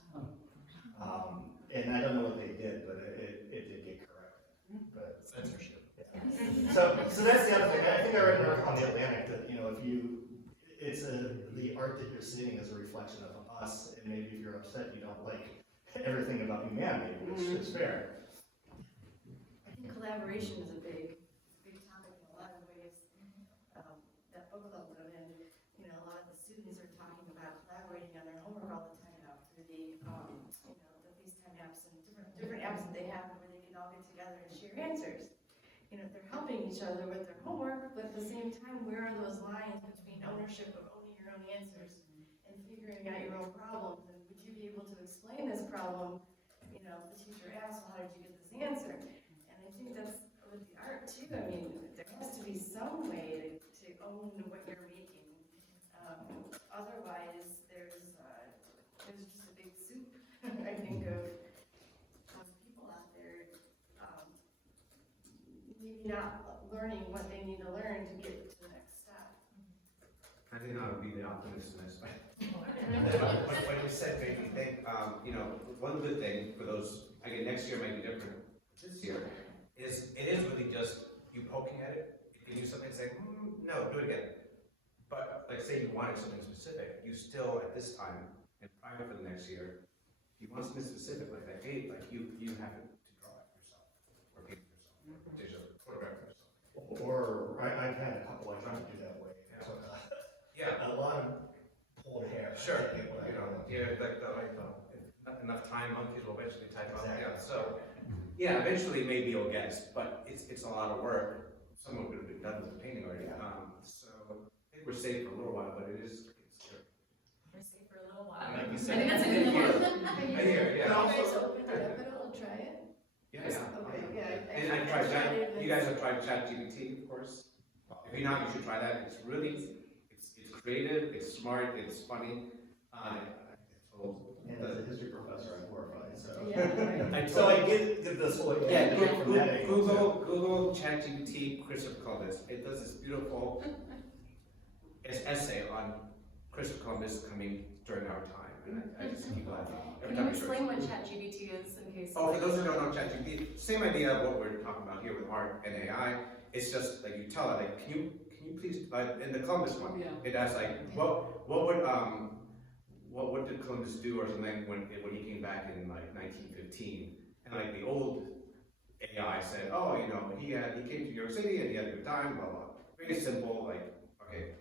And I don't know what they did, but it did get corrected. But Censorship. yeah. So that's the other thing. I think I read on the Atlantic that the art that you're seeing is a reflection of us, and maybe if you're upset you don't like everything about humanity, which is fair. I think collaboration is a big topic in a lot of ways. That book club that I'm in, a lot of the students are talking about collaborating on their homework all the time now through the FaceTime apps and different apps that they have where they can all get together and share answers. They're helping each other with their homework, but at the same time, where are those lines between ownership of owning your own answers and figuring out your own problems? And would you be able to explain this problem? If the teacher asks, well, how did you get this answer? And I think that's with the art too. I mean, there has to be some way to own what you're making. Otherwise, there's just a big soup, I think, of people out there maybe not learning what they need to learn to get to the next step. I think I would be the optimist in this way. What you said made me think, one good thing for those, again, next year might be different this year, is it is really just you poking at it, you can use something and say, no, do it again. But like say you wanted something specific, you still at this time, and prior for the next year, you want something specific like that, you have to draw it yourself, or paint it yourself, or digital, photograph it yourself. Or I've had a couple I tried to do that way. Yeah. A lot of pulled hair. Sure. Not enough time, monkeys will eventually type out. Exactly. Yeah. So, eventually maybe you'll guess, but it's a lot of work. someone could have been done with the painting already. So I think we're safe for a little while, but it's scary. We're safe for a little while. Like you I said, think that's a good one. I hear, You yeah. guys open it up at all and try it? Yeah, Okay, yeah. And I've tried that. You guys have tried ChatGPT, of course. If you're not, you should try that. It's really, it's creative, it's smart, it's funny. And as a history professor, I'm horrified, so. Yeah, right. So I get this whole, Yeah, get from that angle, too. Google ChatGPT Christopher Columbus. It does this beautiful essay on Christopher Columbus coming during our time, and I just keep laughing every Can time you I search. explain what ChatGPT is in case? Oh, for those who don't know ChatGPT, same idea of what we're talking about here with art and AI. It's just like you tell it, like, can you please, like in the Columbus one, it asks like, what did Columbus do or something when he came back in like 1915? And like the old AI said, oh, you know, he came to New York City and he had a good time, blah blah. Very simple, like, okay,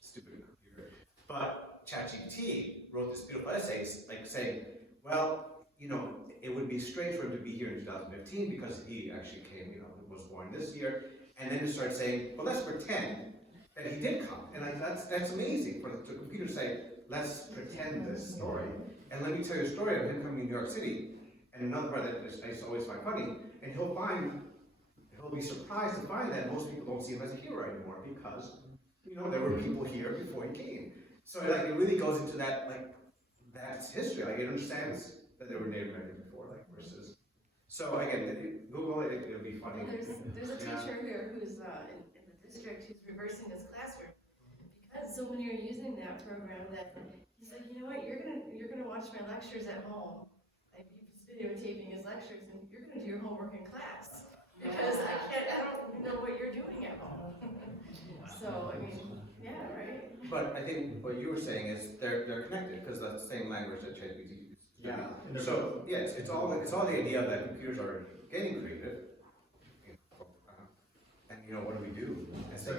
stupid computer. But ChatGPT wrote this beautiful essay, like saying, well, you know, it would be strange for him to be here in 2015 because he actually came, you know, was born this year. And then it started saying, well, let's pretend that he did come. And like, that's amazing for the computer to say, let's pretend this story. And let me tell you a story of him coming to New York City. And another part that I used to always find funny, and he'll be surprised to find that most people don't see him as a hero anymore because, you know, there were people here before he came. So like, it really goes into that, like, that's history. Like, it understands that there were Native Americans before, like, versus. So again, Google it, it'll be funny. There's a teacher here who's in the district who's reversing his classroom because so many are using that program that he's like, you know what, you're gonna watch my lectures at home. Like he's videotaping his lectures and you're gonna do your homework in class because I don't know what you're doing at home. So I mean, yeah, right. But I think what you were saying is they're connected because that's the same language that ChatGPT uses. Yeah. So yes, it's all the idea that computers are getting creative. And you know, what do we do as they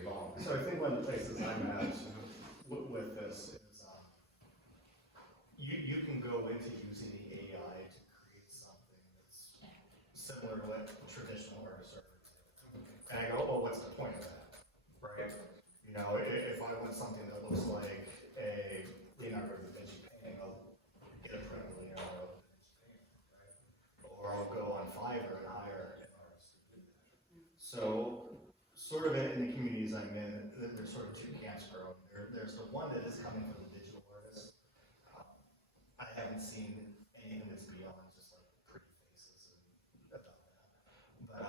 evolve? So I think one of the places I'm at with this is, you can go into using the AI to create something that's similar to what traditional artists are doing. And I go, well, what's the point of that, right? You know, if I want something that looks like a Leonardo da Vinci painting, I'll get a print of Leonardo da Vinci painting, right? Or I'll go on Fiverr and hire an artist to do that. So, sort of in the communities I'm in, there's sort of two camps growing. There's the one that is coming from the digital artist. I haven't seen anything that's beyond just like pretty faces and about that. But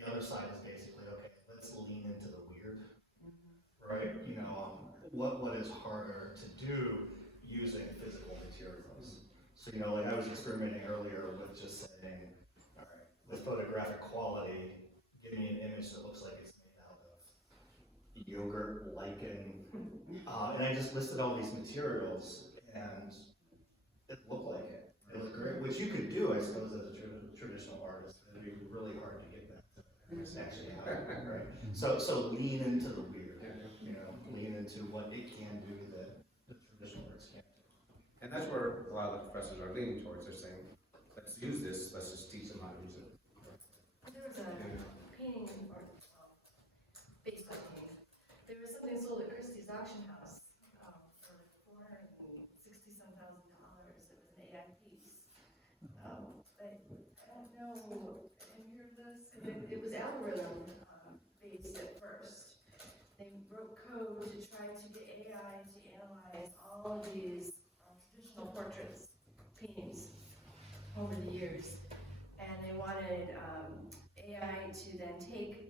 the other side is basically, okay, let's lean into the weird, right? You know, what is harder to do using physical materials? So, you know, like I was experimenting earlier with just saying, all right, with photographic quality, give me an image that looks like it's made out of yogurt, lichen, and I just listed all these materials, and it looked like it. It looked great, which you could do, I suppose, as a traditional artist. It'd be really hard to get that to actually happen, right? So lean into the weird, you know, lean into what it can do that the traditional artists can't do. And that's where a lot of the professors are leaning towards. They're saying, let's use this, let's just teach them how to use it. There was a painting, or based on painting. There was something sold at Christie's auction house for $460,000. It was an AI piece. I don't know. Have you heard of this? It was algorithm based at first. They wrote code to try to get AI to analyze all of these traditional portraits, paintings over the years. And they wanted AI to then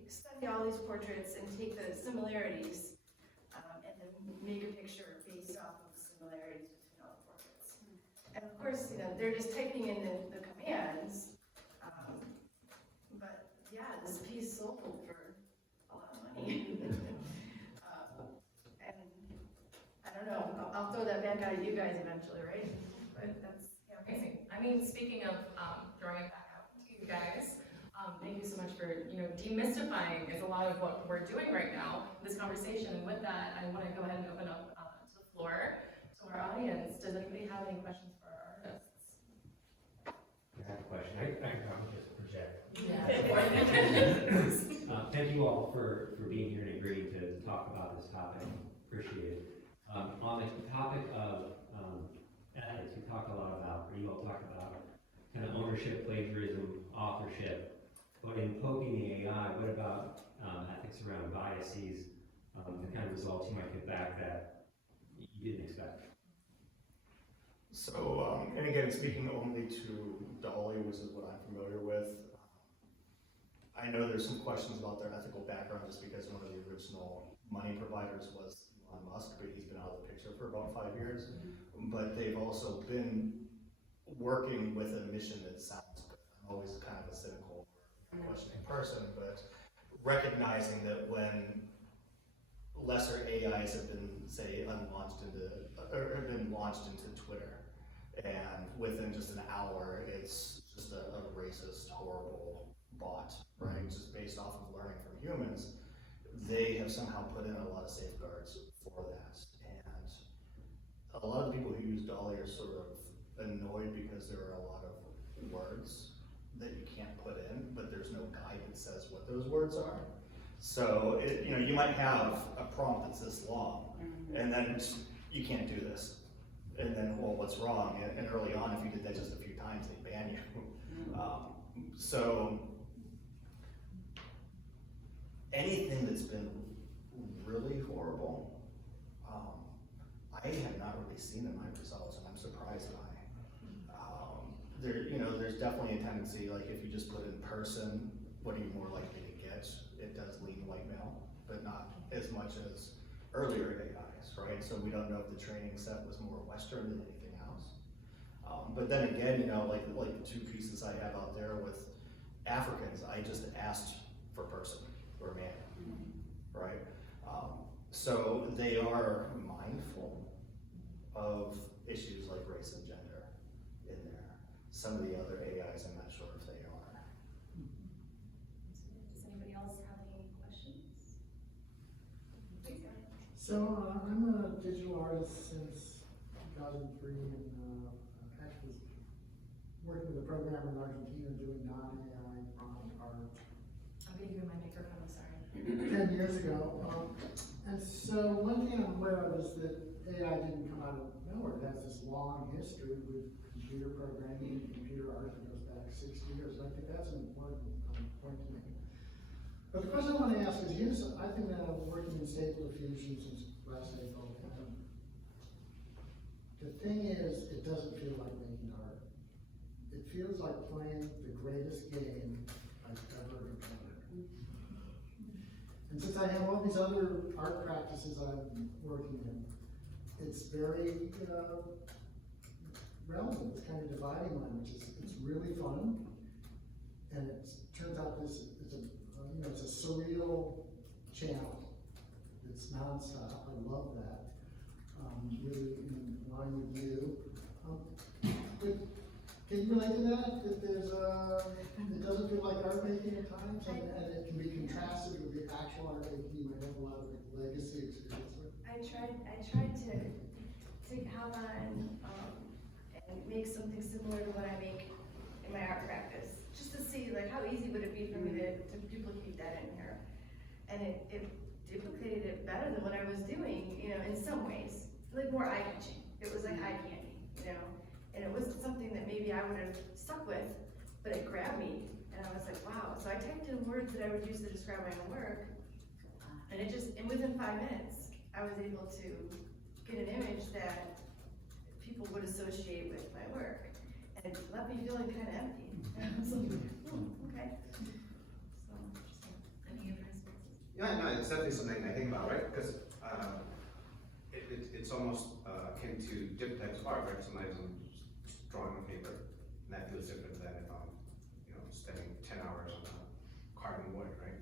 study all these portraits and take the similarities and then make a picture based off of the similarities between all the portraits. And of course, you know, they're just typing in the commands. But yeah, this piece sold for a lot of money. And I don't know, I'll throw that back out at you guys eventually, right? But that's Amazing. I mean, speaking of throwing it back out to you guys, thank you so much for, you know, demystifying is a lot of what we're doing right now, this conversation. And with that, I want to go ahead and open up to the floor to our audience. Does anybody have any questions for our artists? I have a question. I can probably just project. Yeah. Thank you all for being here and agreeing to talk about this topic. Appreciate it. On the topic of ethics, we talked a lot about, or you all talked about, kind of ownership, plagiarism, authorship. But in poking the AI, what about ethics around biases, the kind of results you might get back that you didn't expect? So, and again, speaking only to DALL-E, which is what I'm familiar with, I know there's some questions about their ethical background just because one of the original money providers was Elon Musk, but he's been out of the picture for about 5 years. But they've also been working with a mission that sounds good. I'm always kind of a cynical, questioning person, but recognizing that when lesser AIs have been, say, launched into Twitter, and within just an hour, it's just a racist, horrible bot, right? Just based off of learning from humans, they have somehow put in a lot of safeguards for that. And a lot of the people who use DALL-E are sort of annoyed because there are a lot of words that you can't put in, but there's no guide that says what those words are. So, you might have a prompt that's this long, and then you can't do this. And then, well, what's wrong? And early on, if you did that just a few times, they ban you. So, anything that's been really horrible, I have not really seen in my results, and I'm surprised by. There's definitely a tendency, like if you just put in person, what are you more likely to get? It does lean white male, but not as much as earlier AIs, right? So we don't know if the training set was more Western than anything else. But then again, like the two pieces I have out there with Africans, I just asked for person or man, right? So they are mindful of issues like race and gender in there. Some of the other AIs, I'm not sure if they are. Does anybody else have any questions? Please go ahead. So I'm a digital artist since 2003, and actually was working with a programmer in Argentina doing non-AI prompt art I'm gonna give you my microphone, I'm sorry. 10 years ago. And so one thing I'm aware of is that AI didn't come out of nowhere. It has this long history with computer programming and computer art that goes back 60 years. And I think that's an important point to make. But the question I want to ask is, I've been working in stable diffusion since last April. The thing is, it doesn't feel like making art. It feels like playing the greatest game I've ever encountered. And since I have all these other art practices I'm working in, it's very relevant. It's kind of dividing line, which is it's really fun, and it turns out it's a surreal channel. It's nonstop. I love that. Really in line with you. But can you relate to that? That there's it doesn't feel like art making at times, and it can be contrasted with the actual art making you might have a lot of legacy experience with. I tried to hop on and make something similar to what I make in my art practice, just to see like how easy would it be for me to duplicate that in here, and it duplicated it better than what I was doing, in some ways, like more eye-catching. It was like eye candy, and it wasn't something that maybe I would have stuck with, but it grabbed me, and I was like, wow. So I typed in words that I would use to describe my own work, and within 5 minutes, I was able to get an image that people would associate with my work, and it left me feeling kind of empty. And I was like, okay. So interesting. Any other responses? Yeah, no, it's definitely something I think about, right? Because it's almost akin to different types of art, right? Sometimes I'm just drawing on paper, and that feels different than if I'm, spending 10 hours on carving wood, right?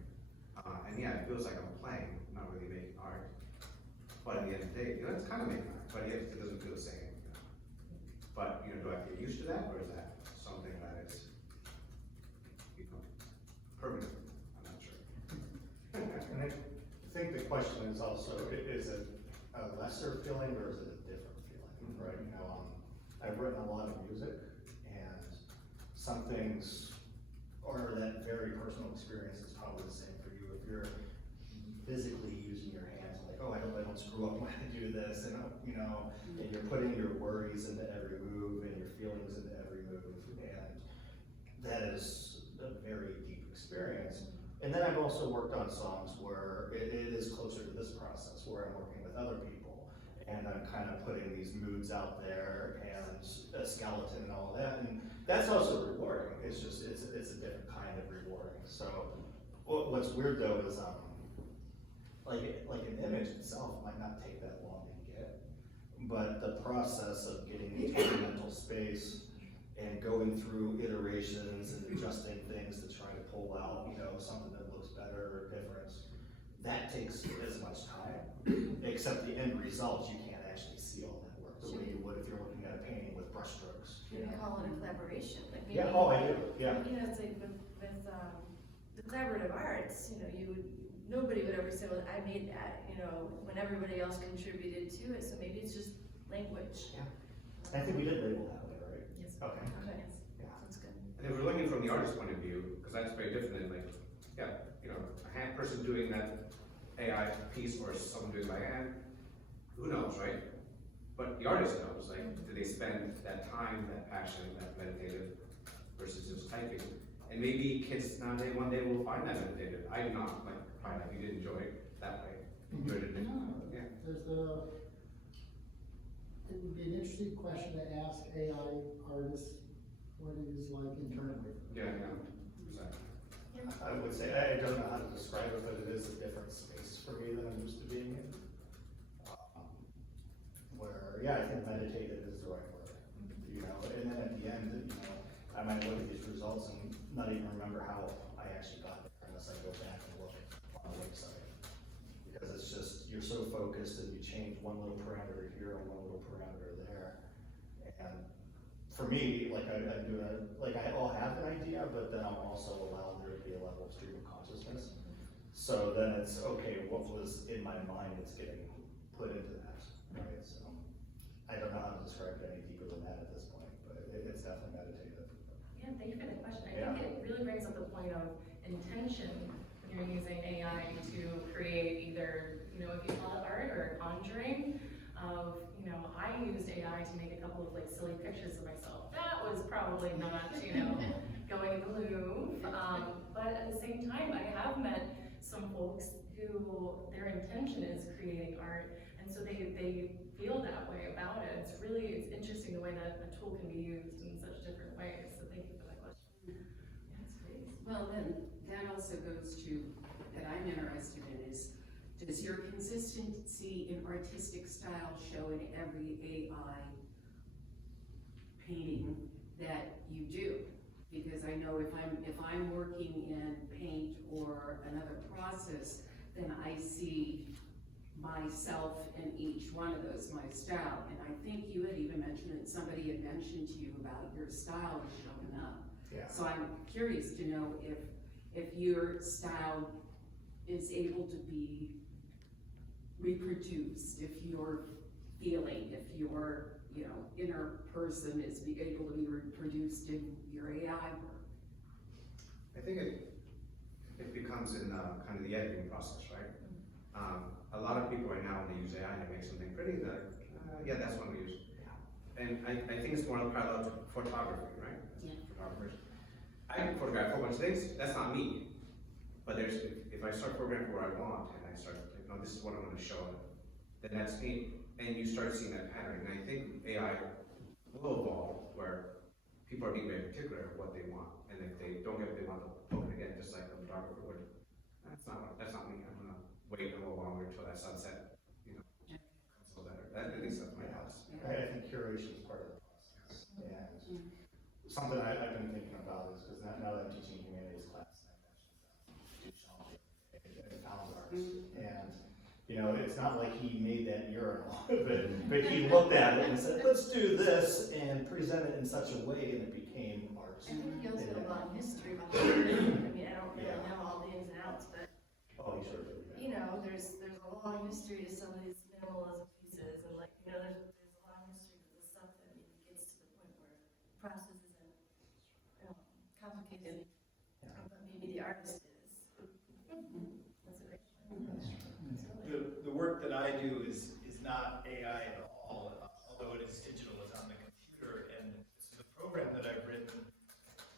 And yeah, it feels like I'm playing, not really making art. But at the end of the day, it's kind of making art, but it doesn't feel the same. But do I get used to that, or is that something that is permanent? I'm not sure. And I think the question is also, is it a lesser feeling or is it a different feeling, right? I've written a lot of music, and some things, or that very personal experience is probably the same for you if if you're physically using your hands, like, oh, I hope I don't screw up when I do this, and you know, and you're putting your worries into every move and your feelings into every move, and that is a very deep experience. And then I've also worked on songs where it is closer to this process, where I'm working with other people, and I'm kind of putting these moods out there and a skeleton and all that, and that's also rewarding. It's just, it's a different kind of rewarding. So what's weird though is like an image itself might not take that long to get, but the process of getting into the mental space and going through iterations and adjusting things to try to pull out, you know, something that looks better or different, that takes as much time, except the end results, you can't actually see all that work the way you would if you're looking at a painting with brushstrokes. Maybe call it a collaboration, like maybe. Yeah, oh, I do, yeah. You know, it's like with the collaborative arts, you know, nobody would ever say, well, I made that, you know, when everybody else contributed to it, so maybe it's just language. Yeah. I think we did label that way, right? Yes. Okay. Okay, Yeah. that's good. And if we're looking from the artist's point of view, because that's very different than like, yeah, you know, a hand person doing that AI piece or someone doing by hand, who knows, right? But the artist knows, like, do they spend that time, that passion, that meditative versus just typing? And maybe kids nowadays one day will find that meditative. I do not, like, find that you did enjoy it that way. Enjoyed it. Yeah. It would be an interesting question to ask AI artists what it is like internally. Yeah, yeah, exactly. I would say, I don't know how to describe it, but it is a different space for me than I'm used to being in. Where, yeah, I think meditative is the right word, you know, and then at the end, you know, I might look at these results and not even remember how I actually got there unless I go back and look on the website. Because it's just, you're so focused and you change one little parameter here and one little parameter there. And for me, like I'm doing, like I'll have an idea, but then I'll also allow there to be a level of stream of consciousness. So then it's, okay, what was in my mind that's getting put into that, right? So I don't know how to describe it any deeper than that at this point, but it's definitely meditative. Yeah, thank you for the question. I Yeah. think it really brings up the point of intention when you're using AI to create either, you know, if you call it art or conjuring of, you know, I used AI to make a couple of like silly pictures of myself. That was probably not, you know, going in the Louvre. But at the same time, I have met some folks who their intention is creating art, and so they feel that way about it. It's interesting the way that a tool can be used in such different ways. So thank you for that question. Yeah, it's great. Well, then that also goes to, that I'm interested in is, does your consistency in artistic style show in every AI painting that you do? Because I know if I'm working in paint or another process, then I see myself in each one of those, my style. And I think you had even mentioned that somebody had mentioned to you about your style showing up. Yeah. So I'm curious to know if your style is able to be reproduced, if your feeling, if your, you know, inner person is able to be reproduced in your AI work. I think it becomes in kind of the editing process, right? A lot of people right now, when they use AI to make something pretty, they're like, yeah, that's what we use. And I think it's more parallel to photography, right? Yeah. Photographers. I can photograph a whole bunch of things, that's not me. But if I start programming what I want, and I start, like, no, this is what I'm gonna show, then that's me. And you start seeing that pattern. And I think AI will evolve where people are being very particular of what they want. And if they don't get what they want, they'll poke it again, just like a photographer would. That's not me. I'm gonna wait a little longer until that sunset, you know, comes a little better. That at least that's my house. I think curation is part of the process. And something I've been thinking about is, because now that I'm teaching humanities class, I mentioned and found arts. And, you know, it's not like he made that urinal, but he looked at it and said, let's do this and present it in such a way, and it became art. I think he also had a long history behind it. I mean, I don't really know all the ins and outs, but, Oh, he sure did. you know, there's a long history to some of these minimalism pieces, and like, you know, there's a long history to the stuff that maybe gets to the point where the process isn't, complicated, but maybe the artist is. I do is not AI at all, although it is digital, it's on the computer, and the program that I've written,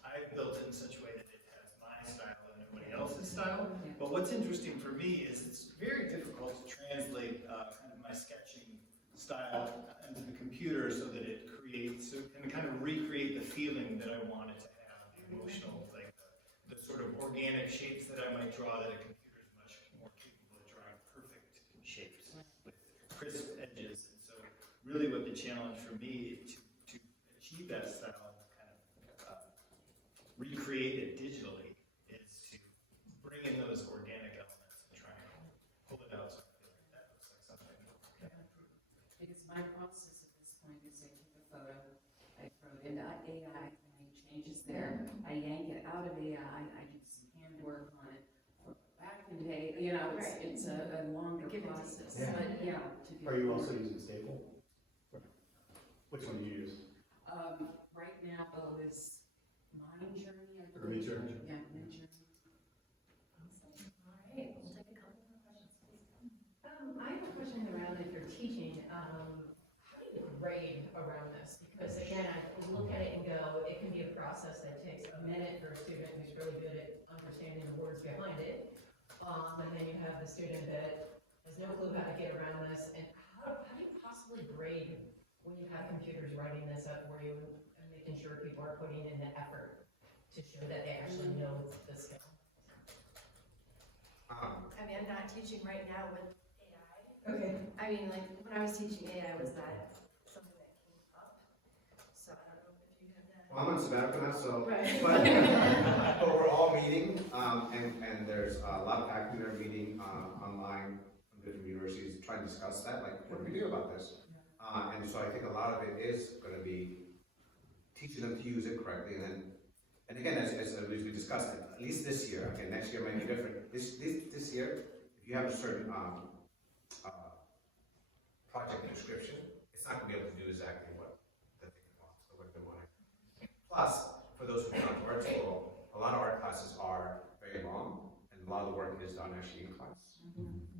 I've built it in such a way that it has my style and nobody else's style. But what's interesting for me is it's very difficult to translate kind of my sketching style into the computer so that it creates, so it can kind of recreate the feeling that I want it to have, the emotional, like the sort of organic shapes that I might draw that a computer is much more capable of drawing perfect shapes with crisp edges. And so really what the challenge for me to achieve that style, kind of recreate it digitally, is to bring in those organic elements and try and pull it out so I feel like that looks like something. Because my process at this point is I take a photo, I throw it into AI, I make changes there, I yank it out of AI, I do some hand work on it, throw it back into AI, you know, it's a longer process, Yeah. but yeah. to get Are you also forward. using Staple? Which one do you use? Right now is Mind Journey, I Or believe. Midjourney? Yeah, Mind Journey. All right, we'll take a couple more questions, please. I have a question around if you're teaching, how do you grade around this? Because again, I look at it and go, it can be a process that takes a minute for a student who's really good at understanding the words behind it. And then you have the student that has no clue how to get around this. And how do you possibly grade when you have computers writing this up for you and making sure people are putting in the effort to show that they actually know the skill? I mean, I'm not teaching right now with AI. Okay. I mean, like, when I was teaching AI, was that something that came up? So I don't know if you have that. Well, I'm on sabbatical now, so, Right. but we're all meeting, and there's a lot of faculty that are meeting, online from different universities, trying to discuss that, like, what do we do about this? And so I think a lot of it is gonna be teaching them to use it correctly, and again, as we discussed, at least this year, okay, next year might be different. This year, if you have a certain, project description, it's not gonna be able to do exactly what the thing wants, or what they want. Plus, for those who've gone to art school, a lot of art classes are very long, and a lot of the work is done actually in class.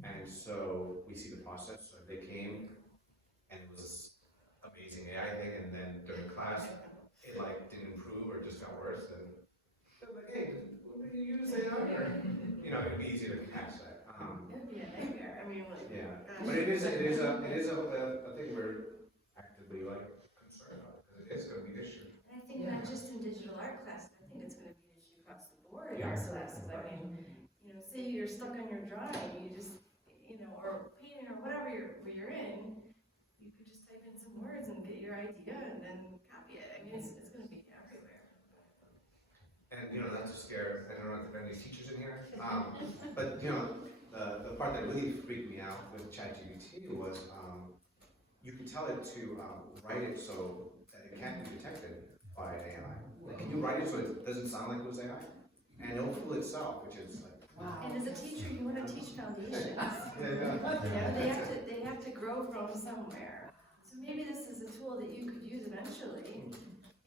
And so we see the process, so they came, and it was amazing AI thing, and then during class, it like didn't improve or just got worse, and they're like, hey, when did you use AI? Or, you know, it'd be easy to catch that. It would be a nightmare, I mean, like. Yeah, gosh. but it is a thing we're actively like concerned about, because it is gonna be an issue. And I think not just in digital art classes, I think it's gonna be an issue across the board in Yeah. art classes. I mean, you know, say you're stuck on your drawing, you just, you know, or painting or whatever you're in, you could just type in some words and get your idea and then copy it. I mean, it's gonna be everywhere. And, you know, not to scare, I don't know if there are any teachers in here, but, you know, the part that really freaked me out with ChatGPT was, you can tell it to, write it so that it can't be detected by an AI. Like, can you write it so it doesn't sound like it was AI? And it'll fool itself, which is like, Wow. And as a teacher, you wanna teach foundations. yeah. You know, they have to grow from somewhere. So maybe this is a tool that you could use eventually,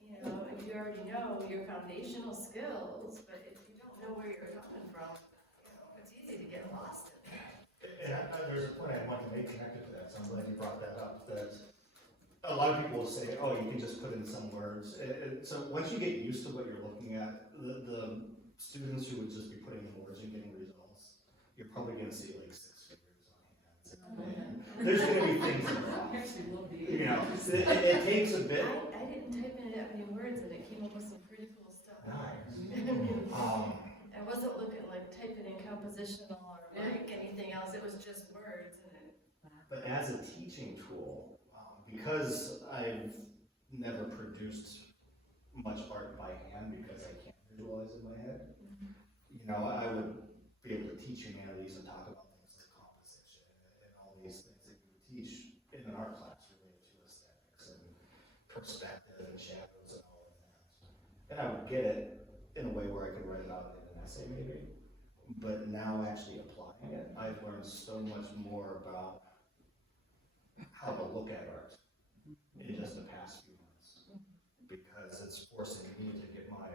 you know, if you already know your foundational skills, but if you don't know where you're coming from, you know, it's easy to get lost in there. And there's a point I want to make connected to that, so I'm glad you brought that up, that a lot of people will say, oh, you can just put in some words. So once you get used to what you're looking at, the students who would just be putting in words and getting results, you're probably gonna see like 6 figures on hands. There's gonna be things involved. Actually, will be. You know, it takes a bit. I didn't type in that many words and it came up with some pretty cool stuff. I wasn't looking like typing in compositional or like anything else, it was just words and then. But as a teaching tool, because I've never produced much art by hand because I can't visualize in my head, you know, I would be able to teach humanities and talk about things like composition and all these things that you would teach in an art class related to aesthetics and perspective and shadows and all of that. And I would get it in a way where I could write about it in an essay maybe. But now actually applying it, I've learned so much more about how to look at art in just the past few months, because it's forcing me to get my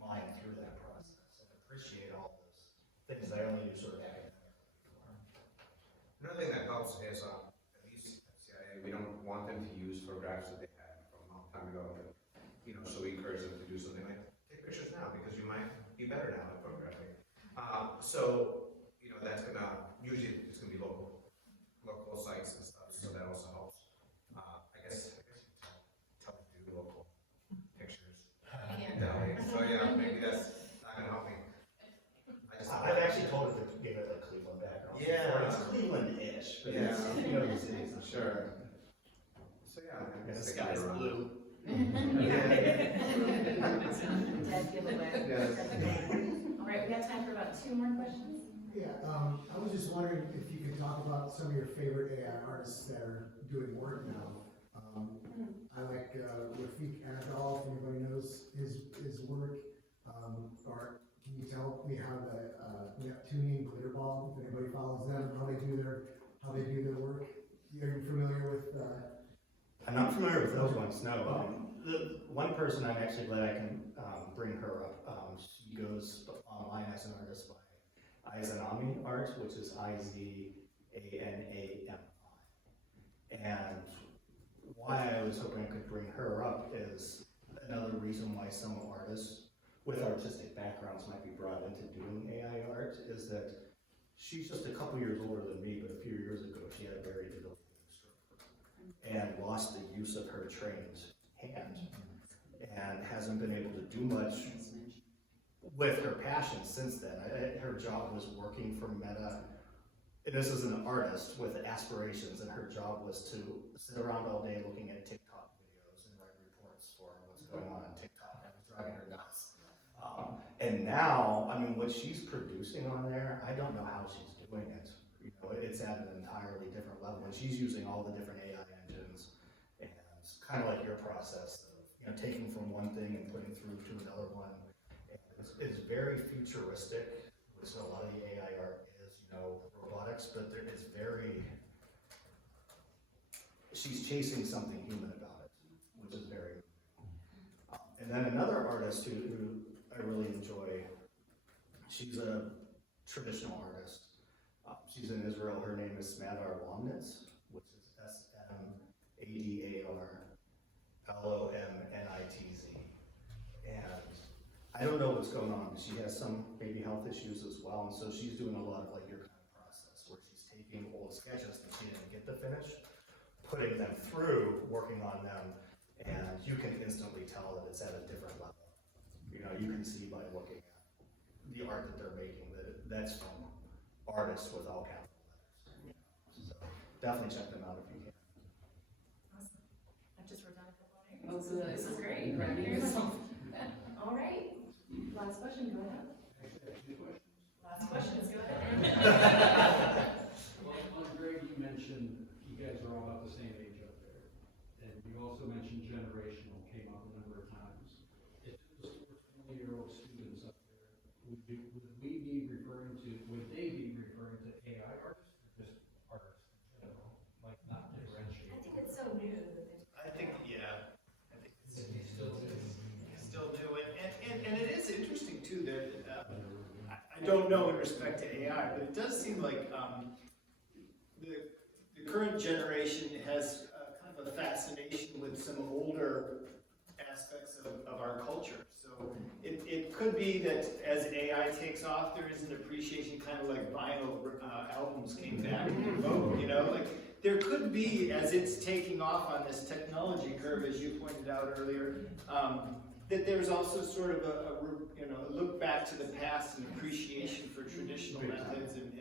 mind through that process and appreciate all those things that I only knew sort of academically before. Another thing that helps helps is, at least at CIA, we don't want them to use photographs that they had from a long time ago. And, you know, so we encourage them to do something like take pictures now because you might be better now at photographing. So, you know, that's usually it's gonna be local sites and stuff, so that also helps. I guess you tell them to do local pictures. So yeah, maybe that's not gonna help me. I've actually told her to give it like Cleveland background. Yeah. It's Cleveland-ish, but Yeah. it's, you know, these days. Sure. So yeah, I And guess the I can sky's get around. blue. Dead giveaway. Yes. All right, we have time for about 2 more questions. Yeah, I was just wondering if you could talk about some of your favorite AI artists that are doing work now. I like Rafik Anadol, if anybody knows his work. Or can you tell me how the Neptunian glitter ball, if anybody follows them, how they do their work? Are you familiar with? I'm not familiar with those ones, no. The one person I'm actually glad I can bring her up, she goes online as an artist by Izanami Art, which is Izanami. And why I was hoping I could bring her up is another reason why some artists with artistic backgrounds might be brought into doing AI art is that she's just a couple years older than me, but a few years ago she had a very debilitating stroke and lost the use of her trained hand and hasn't been able to do much with her passion since then. Her job was working for Meta. And this is an artist with aspirations, and her job was to sit around all day looking at TikTok videos and write reports for what's going on TikTok. It was driving her nuts. And now, I mean, what she's producing on there, I don't know how she's doing it. You know, it's at an entirely different level, and she's using all the different AI engines, and it's kind of like your process of, you know, taking from one thing and putting through to another one. And it's very futuristic, which a lot of the AI art is, you know, robotics, but it's very, she's chasing something human about it, which is very, and then another artist who I really enjoy, she's a traditional artist. She's in Israel. Her name is Smadar Lomnitz, which is SMADARLOMNITZ. And I don't know what's going on. She has some maybe health issues as well, and so she's doing a lot of like your kind of process where she's taking old sketches that she didn't get to finish, putting them through, working on them, and you can instantly tell that it's at a different level. You know, you can see by looking at the art that they're making that that's from artists with all capital letters. So definitely check them out if you can. Awesome. I just wrote down a couple of names. Oh, good. This is great. Proud of yourself. All right. Last question, go ahead. Last questions, go ahead. Well, Greg, you mentioned you guys are all about the same age up there. And you also mentioned generational came up a number of times. If it was 20-year-old students up there, would they be referring to AI artists or just artists in general? Like not differentiate? I think it's so new. I think, yeah, I think it's still new, and it is interesting too that, I don't know in respect to AI, but it does seem like, the current generation has kind of a fascination with some older aspects of our culture. So it could be that as AI takes off, there is an appreciation, kind of like vinyl albums came back in vogue, you know, like there could be, as it's taking off on this technology curve, as you pointed out earlier, that there's also sort of a look back to the past and appreciation for traditional methods and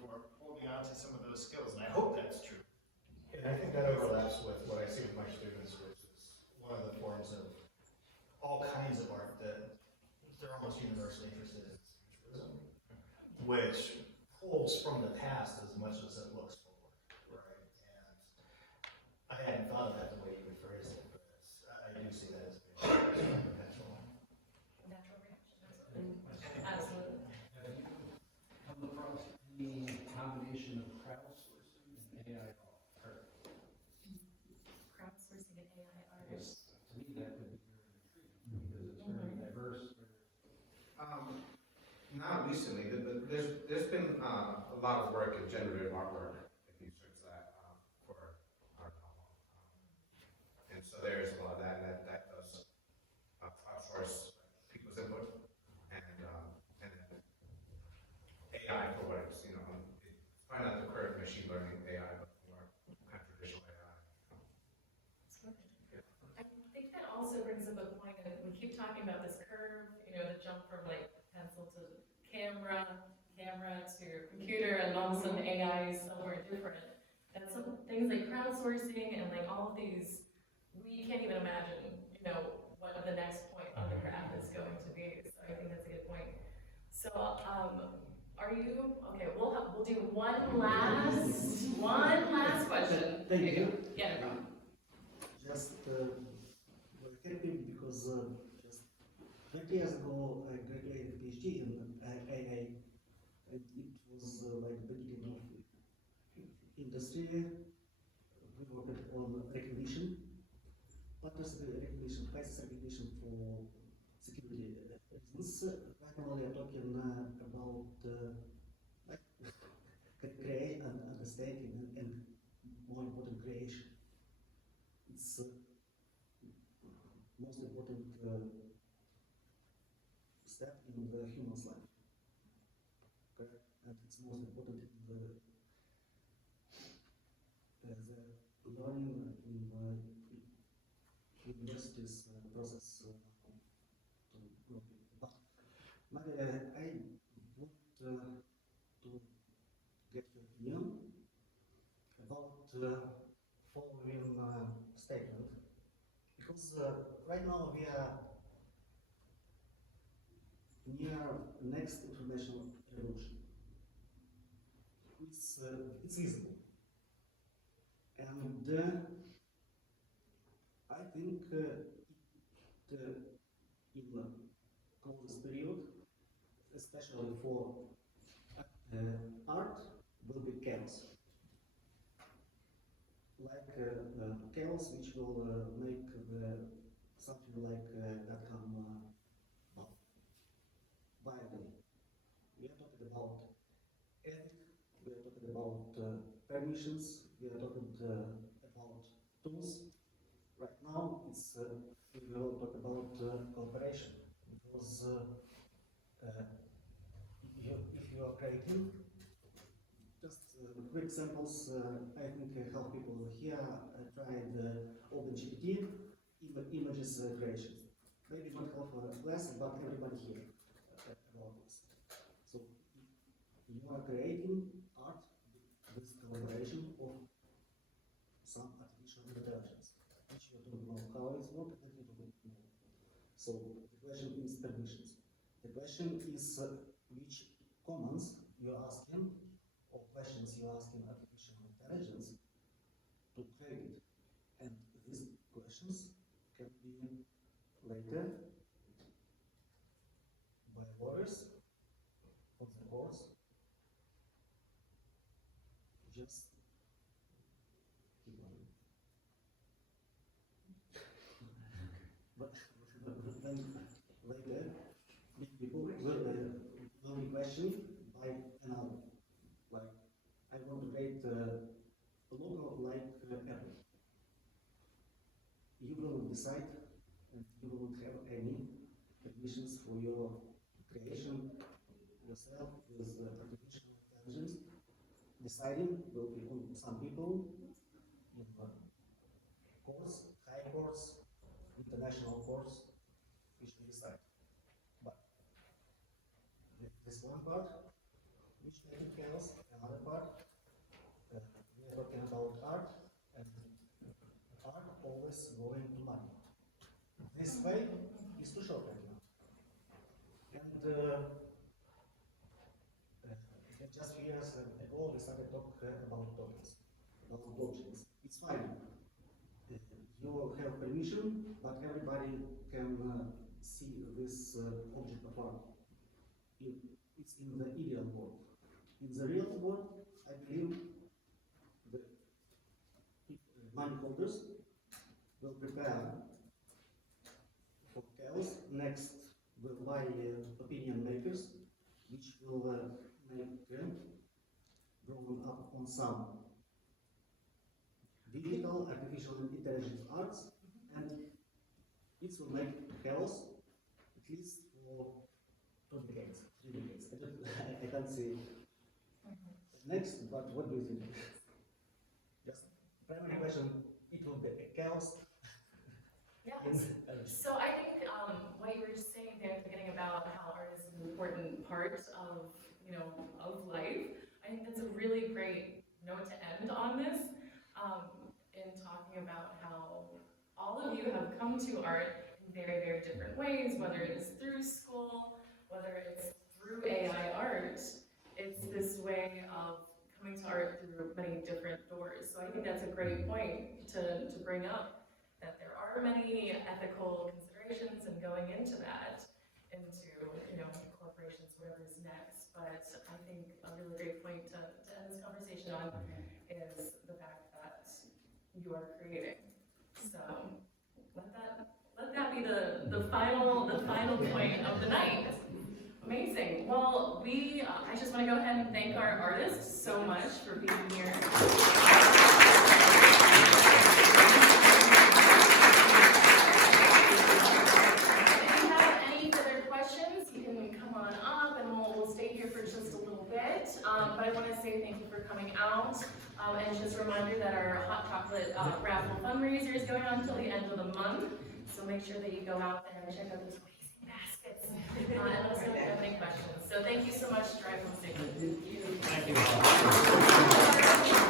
for holding on to some of those skills, and I hope that's true. And I think that overlaps with what I see with my students, which is one of the forms of all kinds of art that they're almost universally interested in futurism, which pulls from the past as much as it looks forward, right? And I hadn't thought of that the way you phrased it, but I do see that as being potential. Natural reaction. Absolutely. Have you come across any combination of crowdsourcing and AI art? Crowdsourcing and AI art. To me, that could be very intriguing because it's very diverse. Not recently, but there's been a lot of work in generative artwork, if you search that. So there's a lot of that, and that does outsource people's input, and then AI for what it's, it's probably not the current machine learning AI, but more kind of traditional AI. I think that also brings up a point of, we keep talking about this curve, the jump from like pencil to camera to computer, and all of a sudden AI is somewhere different. And some things like crowdsourcing and like all of these, we can't even imagine, what the next point on the graph is going to be. So I think that's a good point. So, are you, okay, we'll do one last question. Thank you. Yeah, no problem. Just very happy because just 20 years ago I graduated PhD in AI, and it was like the beginning of industry. We worked on recognition, patterns recognition, faces recognition for security reasons. Right now we are talking about create and understanding and more important creation. It's most important step in the human's life. Okay? And it's most important in the learning in the university's process to grow. But maybe I want to get your opinion about following statement, because right now we are near next information revolution. It's visible, and I think in the closest period, especially for art, will be chaos. Like chaos which will make something like become viable. We are talking about ethics, we are talking about permissions, we are talking about tools. Right now, it's we will talk about cooperation, because if you are creating, just quick samples, I think help people here tried OpenGPT images creation. Maybe not half a lesson, but everybody here about this. So you are creating art with collaboration of some artificial intelligence, which you don't know how it's working, and you don't know. So the question is permissions. The question is which commands you are asking, or questions you are asking artificial intelligence to create, and these questions can be later by lawyers on the courts. Just keep on. But then later, people will be questioned by another. Like, I want to create a logo like Apple. You will decide, and you won't have any permissions for your creation yourself with artificial intelligence. Deciding will be on some people in courts, high courts, international courts, which will decide. But this one part, which making chaos, another part, we are talking about art, and art always going to money. This way is too short right now. And just few years ago, we started talking about tokens, about blockchains. It's fine. You have permission, but everybody can see this object of art. It's in the ideal world. In the real world, I believe the money holders will prepare for chaos. Next will buy opinion makers, which will make grown up on some digital artificial intelligence arts, it will make chaos, at least for 2 decades, 3 decades. I can't say next, but what do you think? Just primary question, it will be a chaos. Yeah. So I think what you were just saying there at the beginning about how art is an important part of, of life, I think that's a really great note to end on this, in talking about how all of you have come to art in very, very different ways, whether it is through school, whether it's through AI art. It's this way of coming to art through many different doors. So I think that's a great point to bring up, that there are many ethical considerations and going into that, into, corporations, whatever's next. But I think a really great point to end this conversation on is the fact that you are creating. So let that be the final point of the night. Amazing. Well, I just want to go ahead and thank our artists so much for being here. If you have any further questions, you can come on up and we'll stay here for just a little bit. But I want to say thank you for coming out. And just a reminder that our hot chocolate raffle fundraiser is going on until the end of the month. So make sure that you go out there and check out those amazing baskets. And let us know if you have any questions. So thank you so much. Drive home safely. Thank you.